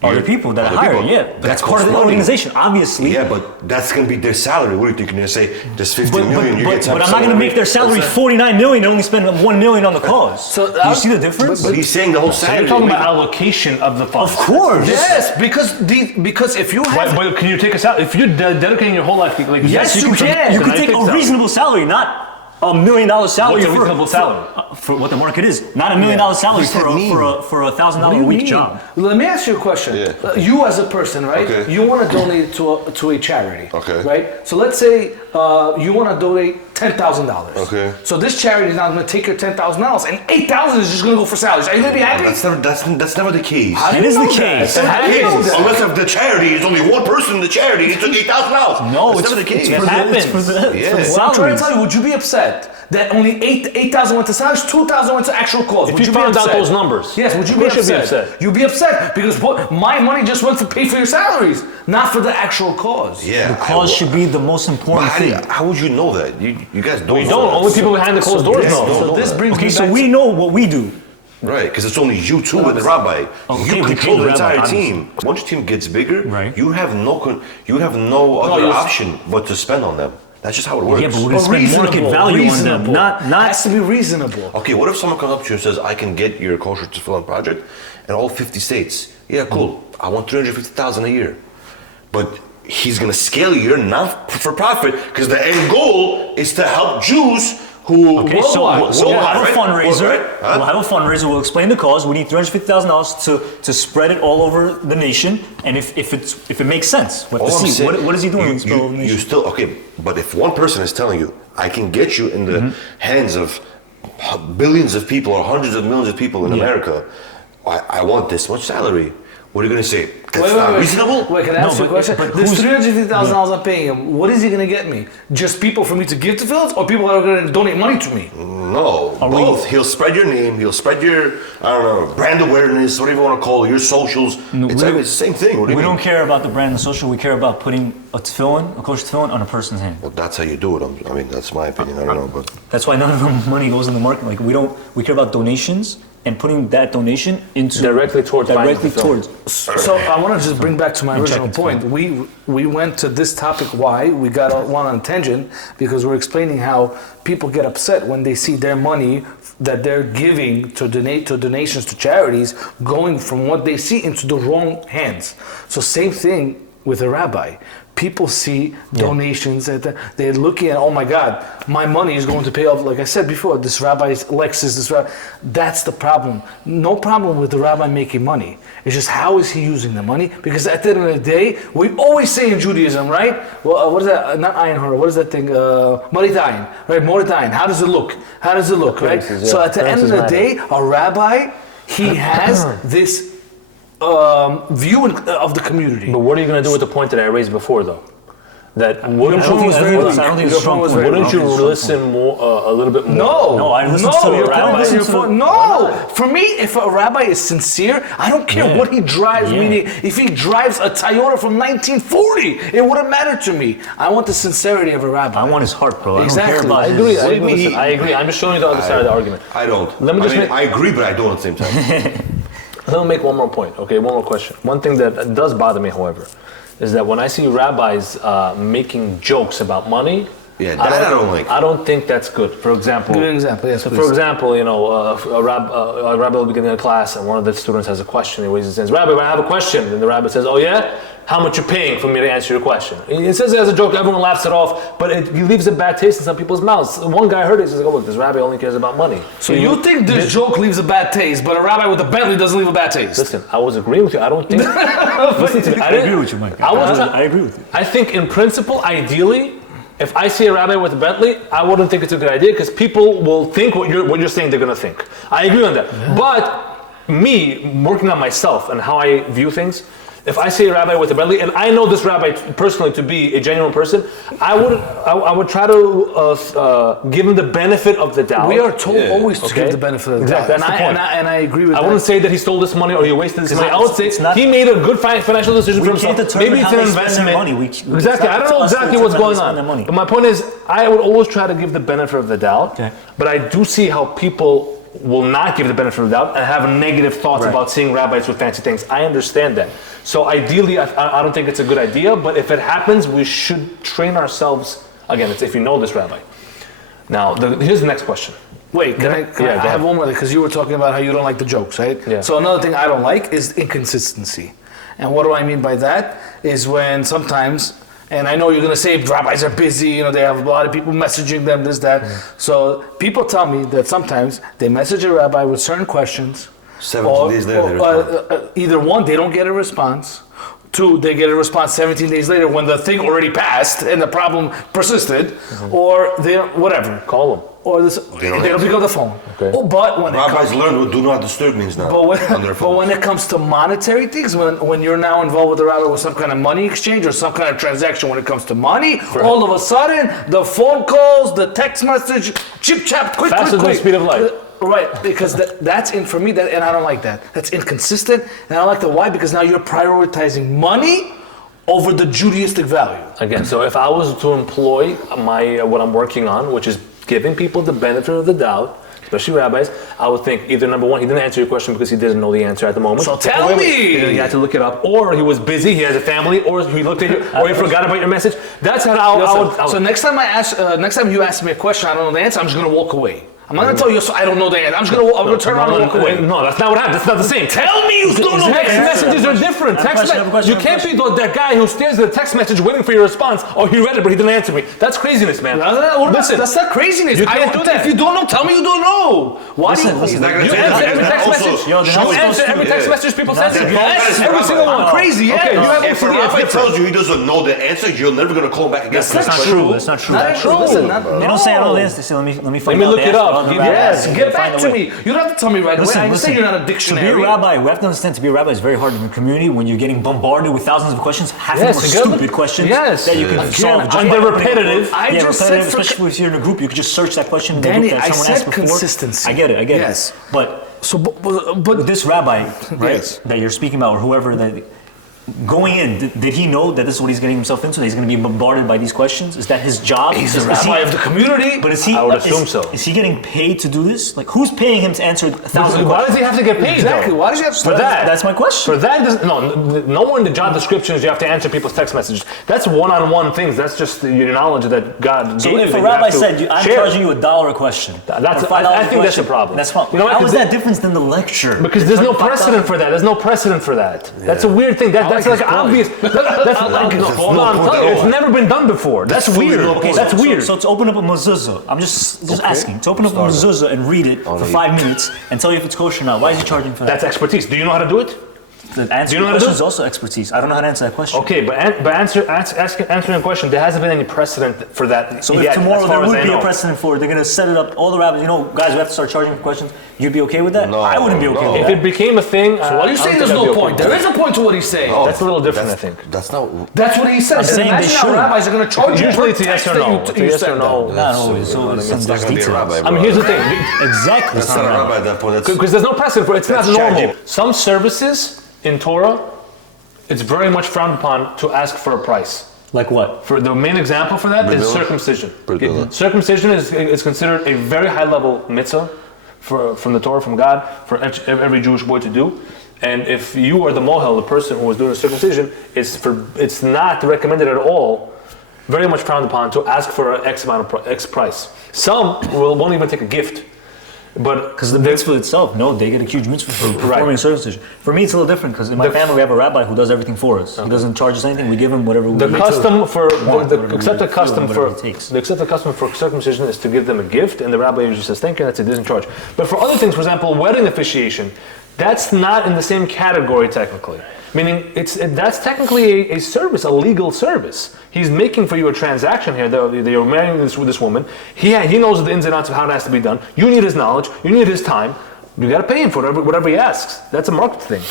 Other people that I Other hire, people. yeah. But That that's part of costs the money. organization, obviously. Yeah, but that's gonna be their salary. What do you think? You're gonna say there's 50 million, you get 10%. But I'm not going to make their salary $49 million and only spend $1 million on the cause. So, Do you see the difference? But he's saying the whole So salary. you're talking about allocation of the funds. Of course. Yes, because if you have But can you take a salary? If you're dedicating your whole life, like Yes, you can. You then can I take take a salary. reasonable salary, not $1 million salary. What's a reasonable salary? For what the market is, not $1 million salary What does that mean? for a $1,000 What do a you week mean? job. Let me ask you a question. Yeah. You as a person, right? Okay. You want to donate to a charity. Okay. Right? So let's say you want to donate $10,000. Okay. So this charity is now going to take your $10,000 and $8,000 is just going to go for salaries. Are you going to be happy? That's never the case. How do It you is know the that? case. How do you know that? Unless if the charity is only one person in the charity, he took $8,000. No, that's it's never the case. It happens. For the Yeah. Well, I'm trying to salaries. tell you, would you be upset that only $8,000 went to salaries, $2,000 went to actual cause? If Would you be found out upset? those numbers, Yes, would you of be course you'd upset? be upset. You'd be upset because my money just went to pay for your salaries, not for the actual cause. Yeah. The cause should be the most But important thing. how would you know that? You guys don't. We know don't. that. Only people behind the closed doors yes, know. no. So this brings Okay, me so back we to- know what we do. Right, because it's only you two and the rabbi. Okay, You we control pay the the rabbi, entire obviously. team. Once your team gets bigger, Right. you have no other you- option but to spend on them. That's just how it works. Yeah, but we're going to spend market value on them, not has to be reasonable. Okay, what if someone comes up to you and says, I can get your kosher to fill project in all 50 states? Yeah, cool. I want $350,000 a year. But he's going to scale your not-for-profit because the end goal is to help Jews who Okay, so worldwide, we'll have a right? fundraiser. Right? Huh? We'll have a fundraiser. We'll explain the cause. We need $350,000 to spread it all over the nation. And if it makes sense, we have to All I'm see saying- what is he doing. You still okay, but if one person is telling you, I can get you in the hands of billions of people or hundreds of millions of people in America, I want this much salary. What are you going to say? That's not reasonable? Wait, can I ask No, you a but- question? but This who's- $350,000 I'm paying him, what is he going to get me? Just people for me to give to Phillips or people that are going to donate money to me? No, both. He'll spread your name. He'll spread your, I don't know, brand awareness, whatever you want to call it, your socials. It's the same thing. What do you We mean? don't care about the brand and social. We care about putting a kosher tefillin on a person's hand. Well, that's how you do it. I mean, that's my opinion. I don't know, but That's why none of the money goes in the market. Like we care about donations and putting that donation into Directly towards buying the film. So I want to just bring back to my original point. We went to this topic why we got one on tangent because we're explaining how people get upset when they see their money that they're giving to donations to charities going from what they see into the wrong hands. So same thing with a rabbi. People see donations that they're looking at, oh my God, my money is going to pay off, like I said before, this rabbi's Lexus, this rabbi. That's the problem. No problem with the rabbi making money. It's just how is he using the money? Because at the end of the day, we always say in Judaism, right? Well, what is that? Not ayin hara, what is that thing? Maritayin, right? Maritayin. How does it look? How does it look, right? Appearances, So yeah. at the end of the day, a rabbi, he has this view of the community. But what are you going to do with the point that I raised before, though? That wouldn't point was very weak. I don't think it's Your a strong point was point. very wouldn't you listen more a little bit more? No, I listen to the your rabbi. point was- Listen to the- No, for me, if a rabbi is sincere, I don't care what he drives. Yeah. Meaning, if he drives a Toyota from 1940, it wouldn't matter to me. I want the sincerity of a rabbi. I want his heart, bro. Exactly. I don't care about I his- agree. What do you mean Listen, he- I agree. I'm just showing you the other side of the argument. I don't. Let me just I mean, make- I agree, but I don't at the same time. Let me make one more point. Okay, one more question. One thing that does bother me, however, is that when I see rabbis making jokes about money, Yeah, that I don't like. I don't think that's good. For example, Give an example, yes, So, for please. example, you know, a rabbi will be giving a class, and one of the students has a question. He raises his hand, "Rabbi, I have a question." And the rabbi says, "Oh yeah, how much you paying for me to answer your question?" He says it as a joke. Everyone laughs it off, but he leaves a bad taste in some people's mouths. One guy heard it. He says, "Oh look, this rabbi only cares about money." So you think this joke leaves a bad taste, but a rabbi with a Bentley doesn't leave a bad taste? Listen, I was agreeing with you. I don't think. Listen to me. I agree with you, Mike. I agree with you. I think in principle, ideally, if I see a rabbi with a Bentley, I wouldn't think it's a good idea because people will think what you're saying they're gonna think. I agree on that. But me working on myself and how I view things, If I see a rabbi with a belly, and I know this rabbi personally to be a genuine person, I would try to give him the benefit of the doubt. We are told always to give the benefit of the doubt. That's the point. And I agree with that. I wouldn't say that he stole this money or he wasted this money. I would say he made a good financial decision for himself. Maybe it's an investment. Exactly. I don't know exactly what's going on. But my point is, I would always try to give the benefit of the doubt. Okay. But I do see how people will not give the benefit of the doubt and have negative thoughts about seeing rabbis with fancy things. I understand that. So ideally, I don't think it's a good idea, but if it happens, we should train ourselves. Again, it's if you know this rabbi. Now, here's the next question. Wait, can I have one more? Because you were talking about how you don't like the jokes, right? Yeah. So another thing I don't like is inconsistency. And what do I mean by that? Is when sometimes, and I know you're going to say rabbis are busy, they have a lot of people messaging them, this, that. So people tell me that sometimes they message a rabbi with certain questions. 17 days later, either one, they don't get a response. Two, they get a response 17 days later when the thing already passed and the problem persisted, or they whatever. Call them. Or they don't pick up the phone. Okay. But when rabbis learned what do not disturb means now. But when it comes to monetary things, when you're now involved with the rabbi with some kind of money exchange or some kind of transaction, when it comes to money, all of a sudden the phone calls, the text message, chip chap, quick. Faster than the speed of light. Right, because that's in for me, and I don't like that. That's inconsistent, and I don't like that. Why? Because now you're prioritizing money over the Judaistic value. Again, so if I was to employ what I'm working on, which is giving people the benefit of the doubt, especially rabbis, I would think either number one, he didn't answer your question because he didn't know the answer at the moment. So tell me! He had to look it up, or he was busy, he has a family, or he looked at you, or he forgot about your message. That's how I would. So next time you ask me a question, I don't know the answer, I'm just going to walk away. I'm not going to tell you, so I don't know the answer. I'm just going to turn around and walk away. No, that's not what happened. That's not the same. Tell me you don't know the Text answer. messages are different. You can't be that guy who stares at the text message waiting for your response. Oh, he read it, but he didn't answer me. That's craziness, man. Listen, that's not craziness. You can't do that. If you don't know, tell me you don't know. Why do you answer every text message people send you? Yes, every single one. Crazy, yeah. Okay, if a rabbi tells you he doesn't know the answer, you're never going to call him back again. That's not true. That's not true. Listen, they don't say I know the answer. Say, let me find out. Let me look it up. Yes, get back to me. You don't have to tell me right away. I say you're not a dictionary. To be a rabbi, we have to understand, to be a rabbi is very hard in the community when you're getting bombarded with thousands of questions, half of them are stupid questions that you can solve. And they're repetitive. Especially if you're in a group, you can just search that question in the group that someone asked before. Consistency. I get it. Yes. But with this rabbi, right, that you're speaking about, or whoever that. Going in, did he know that this is what he's getting himself into? That he's going to be bombarded by these questions? Is that his job? He's the rabbi of the community. But is he? I would assume so. Is he getting paid to do this? Like, who's paying him to answer 1,000 questions? Why does he have to get paid? Exactly. Why does he have to? For that? That's my question. For that, nowhere in the job descriptions you have to answer people's text messages. That's one-on-one things. That's just your knowledge that God so gave you. If a rabbi said, "I'm charging you $1 a question," I think that's a problem. That's fine. How is that different than the lecture? Because there's no precedent for that. There's no precedent for that. That's a weird thing. That's like obvious. It's never been done before. That's weird. That's weird. So to open up a mezuzah, I'm just asking. To open up a mezuzah and read it for 5 minutes and tell you if it's kosher or not. Why is he charging for that? That's expertise. Do you know how to do it? The answer question is also expertise. I don't know how to answer that question. Okay, but answering a question, there hasn't been any precedent for that. So if tomorrow there would be a precedent for it, they're going to set it up. All the rabbis, guys, we have to start charging for questions. You'd be okay with that? No, I wouldn't be okay with that. If it became a thing, so what are you saying? There's no point. There is a point to what he's saying. That's a little different, I think. That's not. That's what he said. I'm saying they should. Rabbis are going to charge you. Usually it's a yes or no. It's a yes or no. Not always. So It's not going to be a rabbi. I mean, here's the thing. Exactly. That's not a rabbi at that point. Because there's no precedent for it. It's not normal. charitable. Some services in Torah, it's very much frowned upon to ask for a price. Like what? For the main example for that Brit is Milah? circumcision. Brit Milah. Circumcision is considered a very high level mitzvah from the Torah, from God, for every Jewish boy to do. And if you are the mohel, the person who was doing the circumcision, it's not recommended at all, very much frowned upon to ask for an X price. Some won't even take a gift. But because the mitzvah itself, they get a huge mitzvah for performing circumcision. For me, it's a little different because in my family we have a rabbi who does everything for us. He doesn't charge us anything. We give him whatever we the custom for the accepted custom for circumcision is to give them a gift, and the rabbi usually says thank you. That's it. Doesn't charge. But for other things, for example, wedding officiation, that's not in the same category technically. Meaning, that's technically a service, a legal service. He's making for you a transaction here. You're marrying this woman. He knows the ins and outs of how it has to be done. You need his knowledge. You need his time. You got to pay him for whatever he asks. That's a market thing.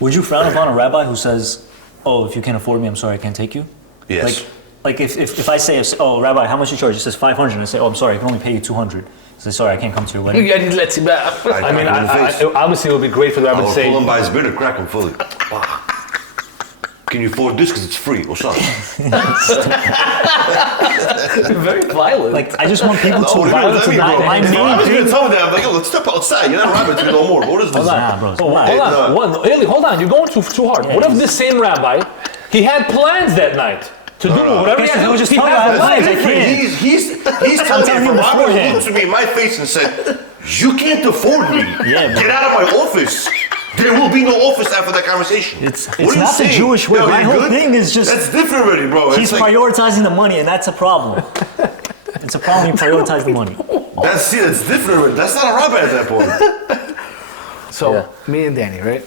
Would you frown upon a rabbi who says, oh, if you can't afford me, I'm sorry, I can't take you? Yes. Like if I say, oh, Rabbi, how much you charge? He says 500, and I say, oh, I'm sorry, I can only pay you 200. I say, sorry, I can't come to your wedding. Yeah, let's see back. I mean, obviously, it would be great for the rabbi to I'll say. pull him by his beard and crack him fully. Can you afford this? Because it's free. What's up? Very violent. Like, I just want people No, to what do you mean? What does that mean, not bro? my If I main was thing. gonna tell them, like, yo, let's step outside. You're not a rabbi to no more. What is this? Nah, bro. Hold on. Eli, hold on. You're going too hard. What if this same rabbi, he had plans that night to do whatever he had to do? just He tell had you, plans. I can't. He's telling me, if a rabbi looked at me in my face and said, you can't afford me. Yeah, bro. Get out of my office. There will be no office after that conversation. It's What are you not the saying? Jewish way. Yo, My you whole good? thing is just That's different already, bro. he's It's like, prioritizing the money, and that's a problem. It's a problem you prioritize the money. that's different already. That's not a rabbi at that point. So, me and Danny, right?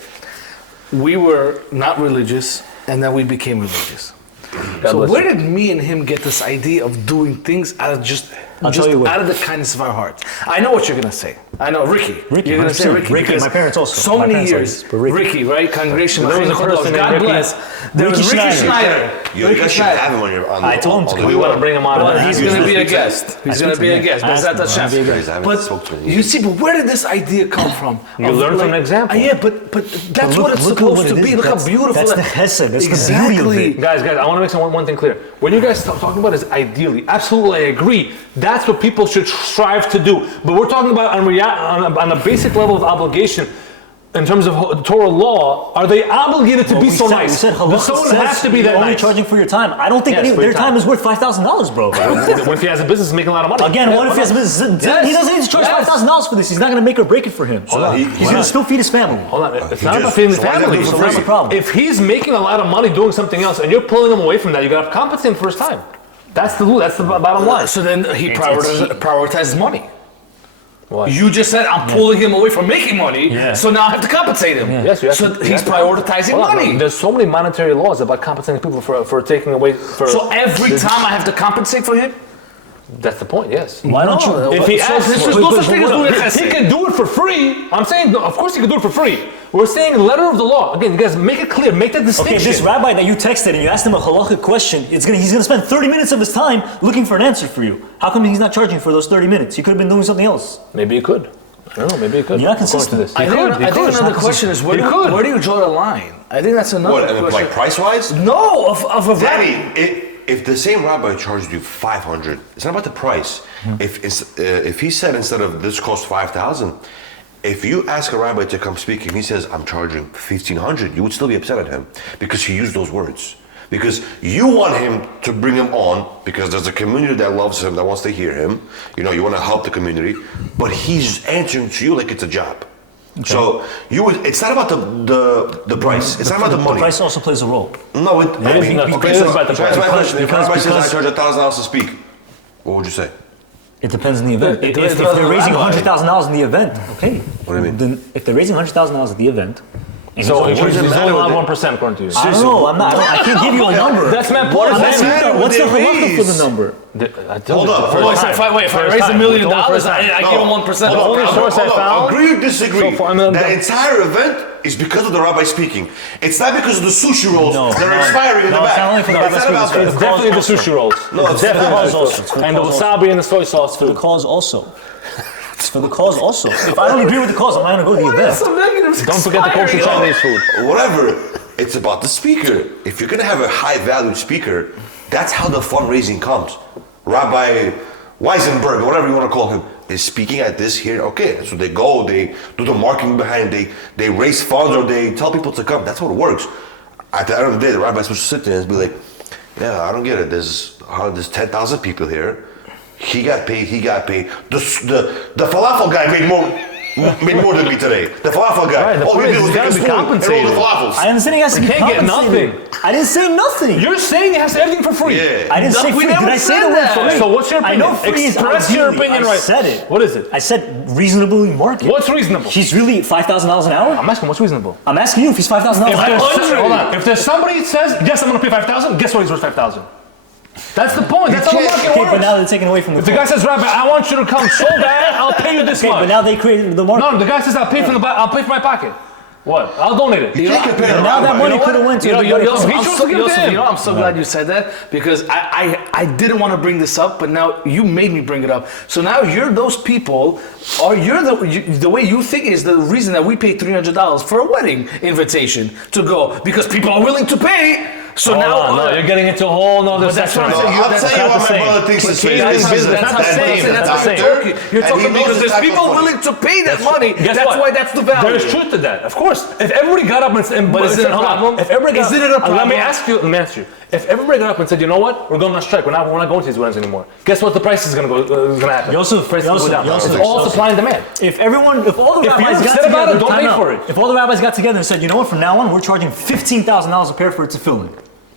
We were not religious, and then we became religious. So bless where did me and him get this idea of doing things out of just tell you what. out of the kindness of our hearts? I know what you're gonna say. I know Ricky. You're gonna say 100%. Ricky. Ricky, because my parents also. So My many parents years, also, but Ricky. right? Congregation. There was a person named God Ricky. bless. There was Ricky Ricky Schneider. Schneider. You guys should have him on your. I told him to. We want to bring him on. Well, he's He's gonna be a listening to guest. He's gonna be a guest. But Ask that's him. not He'll be a chef. guest. I haven't But spoken to him. you see, but where did this idea come from? You learn from an example. Yeah, but that's what it's supposed to be. Look how beautiful. That's the chesed. That's the beauty of it. Guys, I want to make one thing clear. When you guys talking about is ideally, absolutely, I agree. That's what people should strive to do. But we're talking about on a basic level of obligation. In terms of Torah law, are they obligated to be so nice? We said Does someone has to be that only nice? charging for your time. I don't think Yes, for their your time time. is worth $5,000, bro. What if he has a business making a lot of money? Again, what if he has a business? He doesn't need to charge $5,000 for this. He's not going to make or break it for him. He's going to still feed his family. Hold on, it's He not just- about feeding the so why does he family. do it So for that's free? the problem. If he's making a lot of money doing something else and you're pulling him away from that, you got to compensate him for his time. That's the bottom line. So then he prioritizes money. Why? You just said I'm pulling him away from making money, Yeah. so now I have to compensate him. Yes, you have so to- he's prioritizing Hold on, money. there's so many monetary laws about compensating people for taking away. So every time I have to compensate for him? That's the point. Yes. Why don't you? If he asks, there's no such thing as doing it. he can do it for free. I'm saying, of course, he can do it for free. We're saying letter of the law. Again, you guys make it clear. Make that distinction. Okay, this rabbi that you texted and you asked him a halachic question, he's gonna spend 30 minutes of his time looking for an answer for you. How come he's not charging for those 30 minutes? He could have been doing something else. Maybe he could. I don't know. Maybe he could. You're not according to consistent. this. I think another question is where do you draw the line? I think that's another What, question. like price-wise? No, of a Danny, if the same rabbi charged you 500, it's not about the price. If he said instead of this costs 5,000, if you ask a rabbi to come speak and he says I'm charging 1,500, you would still be upset at him because he used those words. Because you want him to bring him on because there's a community that loves him, that wants to hear him. You know, you want to help the community, but he's answering to you like it's a job. Okay. So it's not about the price. It's not about the money. The price also plays a role. No, it is not. okay, It is so about the so that's my price. question. If a Because- rabbi says I because- charge $1,000 to speak, what would you say? It depends on the event. It If depends they're on the raising rabbi. $100,000 in the event, okay. What do you mean? Then if they're raising $100,000 at the event, and So he's he's does it only matter on what 1% according to you. I don't know. I can't give you a number. That's my What point. does that matter? What's the What they halacha for the raise? number? Hold up. Oh, so if I raise $1 million, I give him 1%. The only source I found. Agree or disagree? So for $1 million. That entire event is because of the rabbi speaking. It's not because of the sushi rolls No, that are no. expiring in No, the it's back. not only for the It's rabbi not about speaking, It's that. definitely the sushi rolls. No, it's definitely not. the sushi rolls. It's for the And the cause wasabi and the soy sauce For the too. cause also. It's for the cause also. If I don't agree with the cause, I'm not going to go to the event. Don't forget the kosher Chinese food. Whatever. It's about the speaker. If you're gonna have a high-valued speaker, that's how the fundraising comes. Rabbi Weisenberg, whatever you want to call him, is speaking at this here. Okay, so they go, they do the marketing behind it, they raise funds or they tell people to come. That's how it works. At the end of the day, the rabbi's supposed to sit there and be like, yeah, I don't get it. There's 10,000 people here. He got paid. The falafel guy made more than me today. The falafel guy. Right, the all point we is did was he's take a gotta be spoon and roll compensated. the falafels. I understand he has to be can't get compensated. nothing. I didn't say nothing. You're saying he has everything for free. Yeah. I didn't say We free. never Did I say said the word that. free? So what's your I opinion? know free is Express your ideally. opinion I right. said it. What is it? I said reasonably market. What's reasonable? He's really $5,000 an hour? I'm asking what's reasonable. I'm asking you if he's $5,000 an If hour. hold on. If there's somebody that says, yes, I'm gonna pay 5,000, guess what he's worth 5,000? That's the point. That's how the market Okay, works. but now they're taking away from the If the guy says, Rabbi, I want you to come so bad, I'll pay you this Okay, much. but now they created the market. No, the guy says, I'll pay for my pocket. What? I'll donate it. You can't compare a Now that rabbi. money could have went to I'm so glad you said that because I didn't want to bring this up, but now you made me bring it up. So now you're those people, or the way you think is the reason that we pay $300 for a wedding invitation to go because people are willing to pay. So now no, you're getting into a whole nother that's section. what I'm saying. I'll That's tell you not what the my same. brother thinks is That's crazy. not the same. That's not the same. That's That's not the Turkey. You're And talking he knows because the there's type of people money. willing to pay that money. Guess That's what? why that's the value. There's truth to that. Of course, if everybody got up and But is it a hold on. problem? If everybody got Is it a problem? Let me ask you. If everybody got up and said, you know what, we're going on strike. We're not going to these weddings anymore. Guess what? The price is going to happen. Yosef, Price is going to go down. Yosef, It's all Yosef. supply and demand. If all the If rabbis you're got upset about together, it, don't time pay out. for it. If all the rabbis got together and said, you know what, from now on we're charging $15,000 a pair for it to fill in.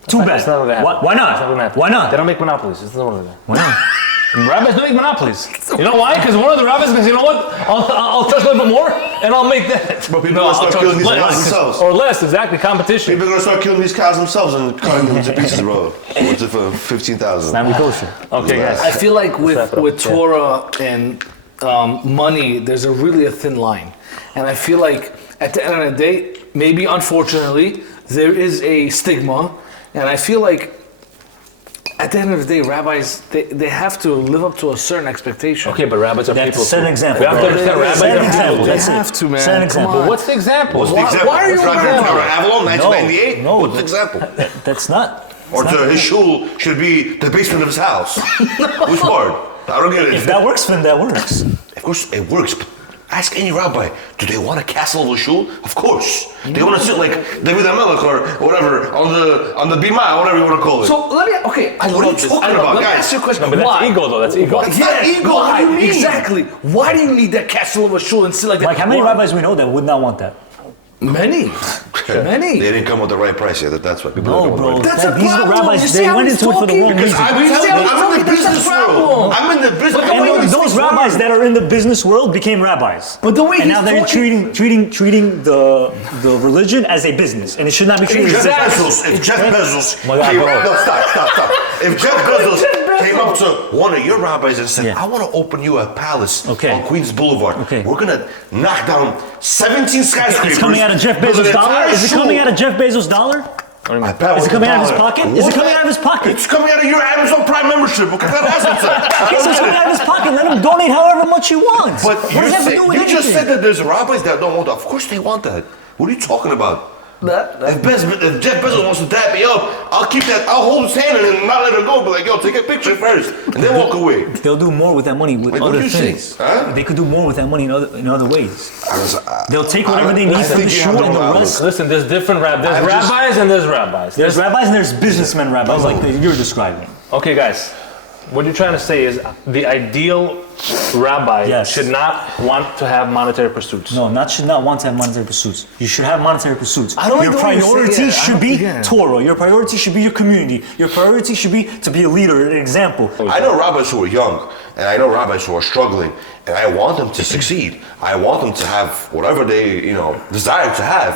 Too bad. It's not going to happen. Why not? It's not going to happen. Why not? They don't make monopolies. It's not going to happen. Why not? Rabbis don't make monopolies. You know why? Because one of the rabbis goes, you know what? I'll charge a little bit more, and I'll make that. But people are going to start killing these cows themselves. Or less, exactly. Competition. People are going to start killing these cows themselves and cutting them into pieces, bro. What's it for 15,000? Now we kosher. Okay, guys. I feel like with wrap it up. Torah and money, there's really a thin line. And I feel like at the end of the day, maybe unfortunately, there is a stigma. And I feel like at the end of the day, rabbis, they have to live up to a certain expectation. Okay, but rabbis are That's people. set an too. example. We have to bro. understand rabbis Set an are example. people. They That's it. have to, man. Set an Come example. on. What's the example? What's the example? why are you It's not on Tower that? Avalon, 1998? No. What's the example? That's not. Or his shul should be the basement of his house. Which part? I don't get it. If that works for them, that works. Of course it works. But ask any rabbi, do they want a castle of a shul? Of course. They want to sit like David HaMelech or whatever on the Brit Milah, whatever you want to call it. So let me, okay, I What are love you this. talking I love, about, let me guys? ask you a question. No, but that's Why? ego, though. That's ego. Why? That's not ego. Why? What do you mean? Exactly. Why do you need that castle of a shul and sit like that? Like how many Why? rabbis we know that would not want that? Many. Many. They didn't come with the right price yet. That's why people No, don't bro. want That's That- a these are the problem. rabbis, You see they how went he's into it for the talking? wrong Because reason. I'm I'm telling you, in the that's business the world. problem. I'm in the business. And those rabbis that are in the business world became rabbis. But the way and he's now they're talking- treating the religion as a business, and it should not be treated as a business. If Jeff Bezos My God, came bro. up, no, stop. If Jeff Bezos came up to one of your rabbis and said, Yeah. I want to open you a palace Okay. on Queens Boulevard. Okay. We're going to knock down 17 skyscrapers. It's coming out of Jeff build an Bezos' dollar? entire Is it shul. coming out of Jeff Bezos' dollar? I bet Is with it coming the out of his dollar. pocket? Is it What? coming out of his pocket? It's coming out of your Amazon Prime membership. What kind of ass is that? Okay, so it's coming out of his pocket. Let him donate however much he wants. But what does that have to do with you just anything? said that there's rabbis that don't want that. Of course they want that. What are you talking about? If Jeff Bezos wants to dap me up, I'll keep that. I'll hold his hand and then not let her go. But like, yo, take a picture first, and then walk away. They'll do more with that money with Wait, what other did you say? things. Huh? They could do more with that money in other ways. They'll take I whatever they don't- need I from the think you have shul the and the wrong rest. Listen, there's different rabbis. There's I'm just- rabbis and there's rabbis. There's rabbis and there's businessmen rabbis like you're describing. Okay, guys. What you're trying to say is the ideal rabbi Yes. should not want to have monetary pursuits. No, should not want to have monetary pursuits. You should have monetary pursuits. I don't Your like the way you say priority it. I should don't- be yeah. Torah. Your priority should be your community. Your priority should be to be a leader, an example. I know rabbis who are young, and I know rabbis who are struggling, and I want them to succeed. I want them to have whatever they, desire to have.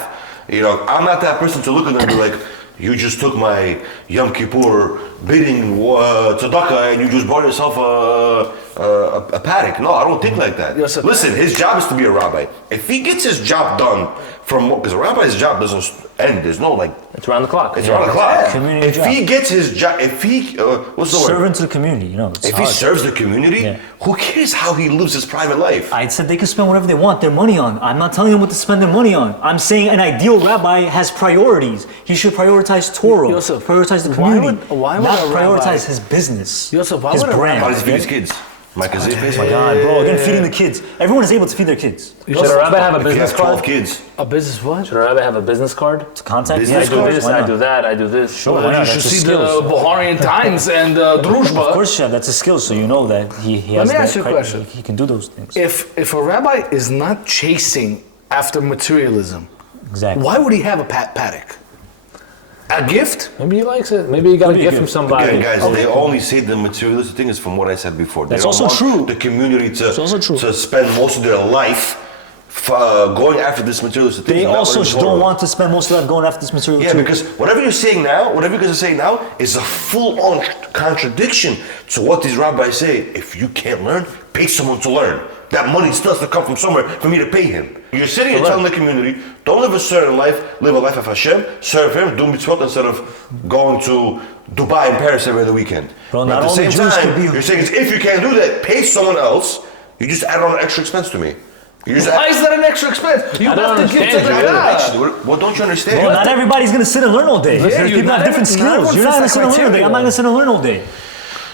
I'm not that person to look at them and be like, you just took my Yom Kippur bidding tzedakah and you just bought yourself a paddock. No, I don't think like that. Yes, sir. Listen, his job is to be a rabbi. If he gets his job done because a rabbi's job doesn't end. There's no like. It's around the clock. It's around the clock. Community If job. he gets his job, what's the word? Servant to the community, it's If he hard. serves the community, Yeah. who cares how he lives his private life? I said they can spend whatever they want their money on. I'm not telling them what to spend their money on. I'm saying an ideal rabbi has priorities. He should prioritize Torah, Yosef, prioritize the why community, would not a rabbi- prioritize his business, Yosef, why his would a brand. How does he feed his kids? Mike Azipis? My God, bro, again, feeding the kids. Everyone is able to feed their kids. Should a rabbi have a If he business has 12 card? kids. A business what? Should a rabbi have a business card? To contact, Business I do card? this, Why I not? do that, I do this. Sure, why You not? should That's a see skill. the Baharian Times and Of Druzhba. course, yeah, that's a skill, so you know that he has me that ask you a question. He can do those things. If a rabbi is not chasing after materialism, Exactly. why would he have a paddock? A gift? Maybe he likes it. Maybe he got a Could be gift good. from somebody. Again, guys, they only say the materialistic thing is from what I said before. They That's don't also want true. the community also true. to spend most of their life going after this materialistic thing. They not also what it's don't for. want to spend most of that going after this material Yeah, too. because whatever you're saying now, whatever you guys are saying now, is a full-on contradiction to what these rabbis say. If you can't learn, pay someone to learn. that money still has to come from somewhere for me to pay him. You're sitting and telling the community, don't live a certain life, live a life of Hashem, serve Him, do mitzvot instead of going to Dubai and Paris every other weekend. Bro, But at not the only same Jews time, could be- you're saying if you can't do that, pay someone else. You just add on an extra expense to me. You just Why is that an extra expense? You I don't have to give to understand the you. guy. What don't you understand? Bro, not everybody's gonna sit and learn all day. Yeah, People have different skills. You're not gonna sit and learn all day. I'm not gonna sit and learn all day.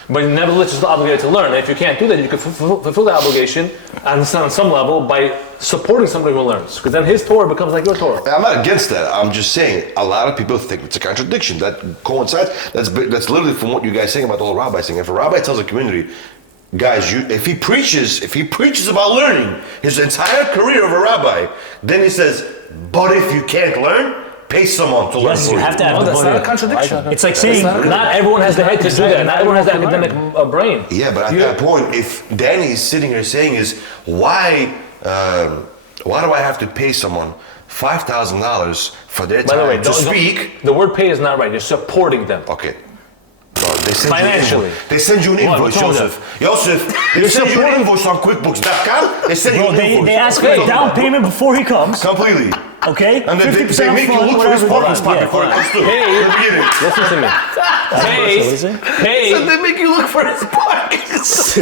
But nevertheless, you're still obligated to learn. If you can't do that, you can fulfill the obligation on some level by supporting somebody who learns. Because then his Torah becomes like your Torah. I'm not against that. I'm just saying a lot of people think it's a contradiction. That coincides. That's literally from what you guys saying about the whole rabbi thing. If a rabbi tells a community, guys, if he preaches about learning his entire career of a rabbi, then he says, but if you can't learn, pay someone to learn Yes, for you have to have No, the that's not a money. contradiction. It's like saying, Not everyone has the head to do that. Not everyone has the academic brain. Yeah, but at that point, if Danny is sitting here saying is, why do I have to pay someone $5,000 for their By the way, time to speak? the word pay is not right. You're supporting them. Okay. Bro, they send Financially. You an invoice. They send you an What? invoice, What's wrong Joseph. They send you an invoice on QuickBooks.com. They send you bro, an invoice. they ask for a down payment before he comes. Completely. Okay? And then 50% they make you upfront, look for his whatever. parking spot Yeah. before it comes through. Hey. In the beginning. Listen to me. Pay. So they make you look for his pockets.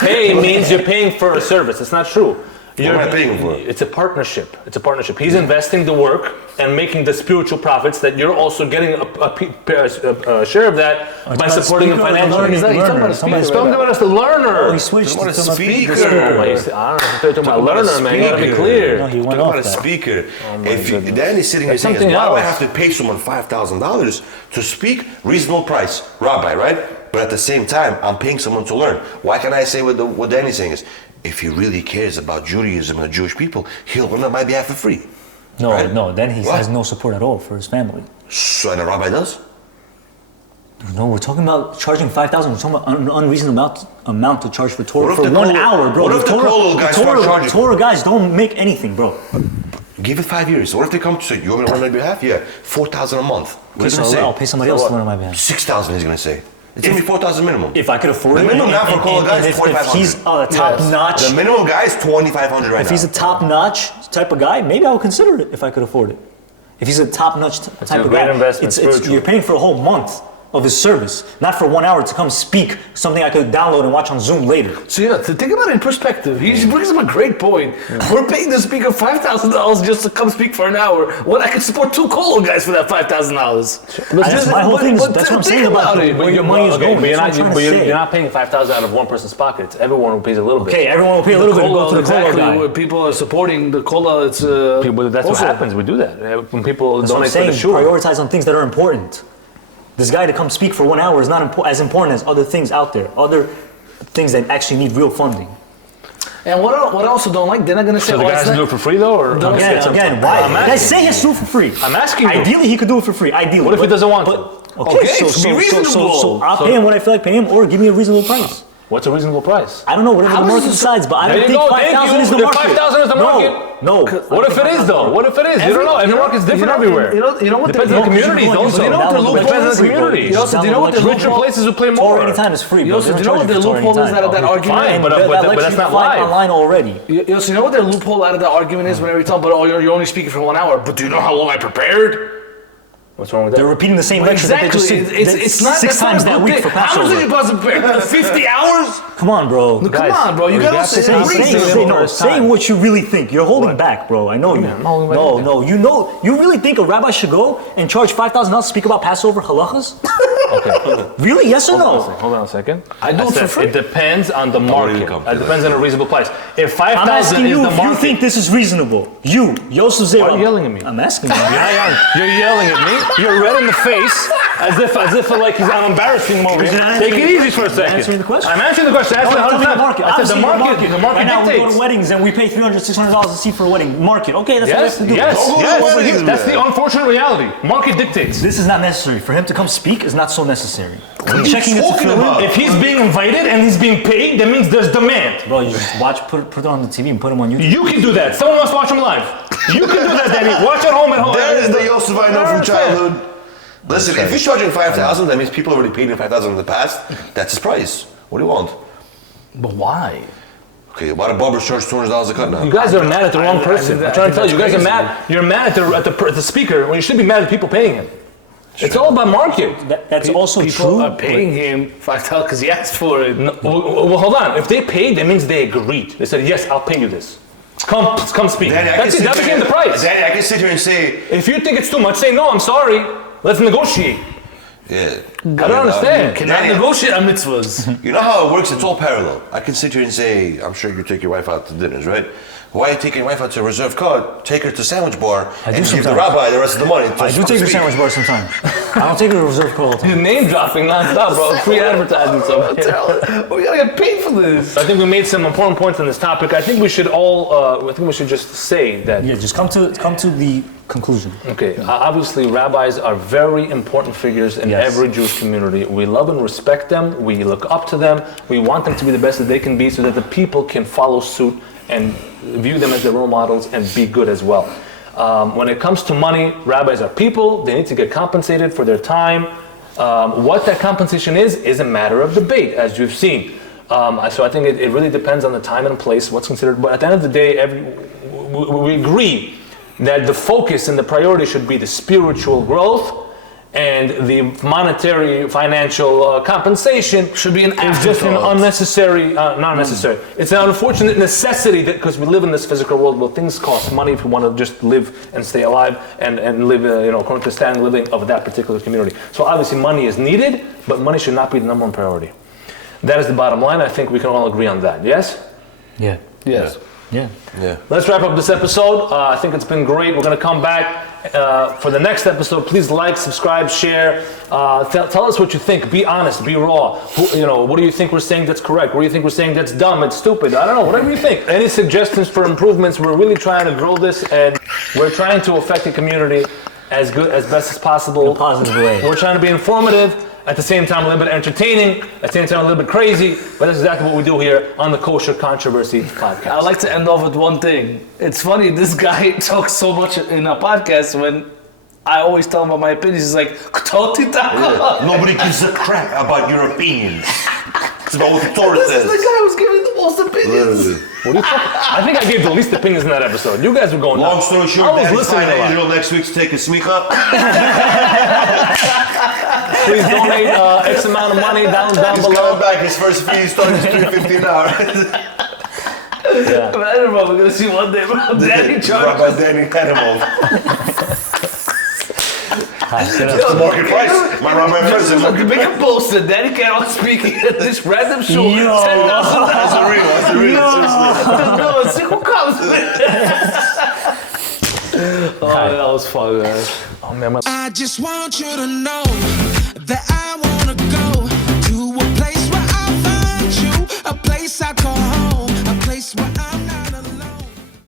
Pay means you're paying for a service. It's not true. What am I paying for? It's a partnership. It's a partnership. He's investing the work and making the spiritual profits that you're also getting a share of that by about supporting him speaker or financially. learning? He's talking about a Learner. speaker. He's talking about us, the learner. Oh, he switched What a to speaker. I don't know if you're talking about learner, man. You gotta be clear. No, he Talk went about off a that. speaker. my If goodness. Danny's sitting there It's saying, something why do I else. have to pay someone $5,000 to speak reasonable price? Rabbi, right? But at the same time, I'm paying someone to learn. Why can't I say what Danny's saying is, if he really cares about Judaism and the Jewish people, he'll learn on my behalf for free. No, Right. no, then he What? has no support at all for his family. So, and a rabbi does? No, we're talking about charging 5,000. We're talking about an unreasonable amount to charge for Torah What if for the 1 Kol- hour, bro. what if the Kol guys start charging? Torah guys don't make anything, bro. Give it 5 years. What if they come to say, you want me to learn on your behalf? Yeah, 4,000 a month. What Okay, are you so gonna say? I'll pay somebody else to learn on my behalf. 6,000 he's gonna say. It's gonna be 4,000 minimum. If I could afford The it, minimum now for Kol guys is if 4,500. he's a top-notch, The minimum guy is 2,500 right if now. he's a top-notch type of guy, maybe I would consider it if I could afford it. If he's a top-notch type a of great guy, investment, spiritually. you're paying for a whole month of his service, not for 1 hour to come speak something I could download and watch on Zoom later. So to think about it in perspective, he brings up a great point. We're paying the speaker $5,000 just to come speak for an hour. When I could support 2 colo guys for that $5,000. That's my whole thing. That's what I'm saying about it. where your money is going. But That's what I'm trying to say. you're not paying 5,000 out of one person's pocket. It's everyone who pays a little bit. Okay, everyone will pay a little bit to go to the Kolo exactly, guy. where people are supporting the cola. It's But that's also- what happens. We do that when people That's what I'm donate for saying. the shul. Prioritize on things that are important. This guy to come speak for 1 hour is not as important as other things out there. Other things that actually need real funding. And what I also don't like, they're not gonna say, So the oh, guy has it's to do not, it for free though, or Again, why? I'm Guys, asking say his do for free. I'm asking you. Ideally, he could do it for free. Ideally. What if he doesn't want to? Okay, so be reasonable. So I'll pay him what I feel like paying him, or give me a reasonable price. What's a reasonable price? I don't know, whatever How the much market is- decides, but I There don't you think go, thank 5,000 you. is the The market. 5,000 is the market. No. What if it is though? What if it is? You don't know. Every market's different everywhere. You know what Depends the on the communities you also. you know what the loophole Depends on is? the communities. You also, do you know what the Richer loophole? places will play more. Torah anytime is free. You bro. also, They do don't you know what charge the you for Torah loophole is anytime. out of that argument? Fine, But but lets that's you not fly live. online already. So you know what the loophole out of that argument is whenever you tell them, but you're only speaking for 1 hour. But do you know how long I prepared? What's wrong with They're that? repeating the same lecture Exactly. that they just It's not 6 that's not times a that good week thing. for How much are you Passover. supposed to prepare? 50 hours? Come on, bro. Come on, bro. You gotta say Say what you really think. You're holding back, bro. I know you. I'm holding back No. You really think a rabbi should go and charge $5,000 to speak about Passover halachas? Okay. Really? Yes or no? Hold on a second. I do it for said free. It depends on the market. income. It depends on a reasonable price. If I'm 5,000 asking is you the if you market, think this is reasonable. You, Yosef Zera. Why are you yelling at me? I'm asking you. You're yelling at me. You're red in the face, as if like I'm embarrassing him over You're here. not Take it answering- easy for a second. answering the question. I'm answering the question. No, Ask me tell how me to the market. I said Obviously, the market. The market right now we go dictates. to weddings and we pay $300, $600 a seat for a wedding. Market. Okay, that's what we have Yes, to do. yes, Don't go to yes. weddings, That's man. the unfortunate reality. Market dictates. This is not necessary. For him to come speak is not so necessary. What are you Checking it to talking fill in. about? If he's being invited and he's being paid, that means there's demand. Bro, you just put it on the TV and put him on YouTube. You can do that. Someone wants to watch him live. You can do that, Danny. Watch at home. That is the Yosef I know from Fair. childhood. Listen, if he's charging 5,000, that means people already paid him 5,000 in the past. That's his price. What do you want? But why? Okay, why the barber charge $200 a cut now? You guys are mad at the wrong person. I'm trying to tell you, you guys are mad. You're mad at the speaker when you should be mad at people paying him. It's all about market. That's also People true. are paying him $5 because he asked for it. No, well, hold on. If they paid, that means they agreed. They said, yes, I'll pay you this. Come speak. Daddy, That's it. That became the price. Daddy, I can sit here and say, If you think it's too much, say, no, I'm sorry. Let's negotiate. yeah. I don't understand. Cannot negotiate on mitzvahs. You know how it works? It's all parallel. I can sit here and say, I'm sure you take your wife out to dinners, right? Why are you taking your wife out to a reserved car? Take her to sandwich bar and give the sometimes. rabbi the rest of the money. I do take her sandwich bar sometimes. I don't take her to reserve call all the time. You're name dropping nonstop, bro. Free advertising. So We gotta get paid for this. I think we made some important points on this topic. I think we should all. I think we should just say that. Yeah, just come to the conclusion. Okay, obviously rabbis are very important figures in Yes. every Jewish community. We love and respect them, we look up to them, we want them to be the best that they can be so that the people can follow suit and view them as their role models and be good as well. When it comes to money, rabbis are people, they need to get compensated for their time. What that compensation is a matter of debate, as you've seen. So I think it really depends on the time and place, what's considered, but at the end of the day, we agree that the focus and the priority should be the spiritual growth, and the monetary financial compensation Should be an is just an afterthought. unnecessary, not necessary. It's an unfortunate necessity that because we live in this physical world where things cost money if we want to just live and stay alive and live, according to the standard living of that particular community. So obviously money is needed, but money should not be the number one priority. That is the bottom line. I think we can all agree on that. Yes? Yeah. Yes. Yeah. Yeah. Let's wrap up this episode. I think it's been great. We're going to come back for the next episode. Please like, subscribe, share. Tell us what you think. Be honest. Be raw. What do you think we're saying that's correct? What do you think we're saying that's dumb? It's stupid. I don't know. Whatever you think. Any suggestions for improvements? We're really trying to grow this, and we're trying to affect the community as best as possible. In a positive way. We're trying to be informative. At the same time, a little bit entertaining. At the same time, a little bit crazy. But that's exactly what we do here on the Kosher Controversy podcast. I'd like to end off with one thing. It's funny, this guy talks so much in a podcast when I always tell him about my opinions. He's like, Nobody gives a crap about your opinions. It's about what the Torah This says. is the guy who's giving the most opinions. Literally. What are you talking? I think I gave the least opinions in that episode. You guys were going Long nuts. story short, I was Daddy's listening flying a lot. Israel next week to take a smicha. Please donate X amount of money down He's coming below. back. His first fee starts at $3.50 an hour. Yeah. But I don't know, we're gonna see one day, bro. Daddy charges. Rabbi Danny Hanimov. It's the market price. My rabbi friends said market Make price. a poster, Daddy Carroll speaking at this random show. Yo. $10,000. That's a real. That's a real. Seriously. No, see who comes. Oh, that was fun, man. Oh man, I just want you to know that I wanna go to a place where I find you, a place I call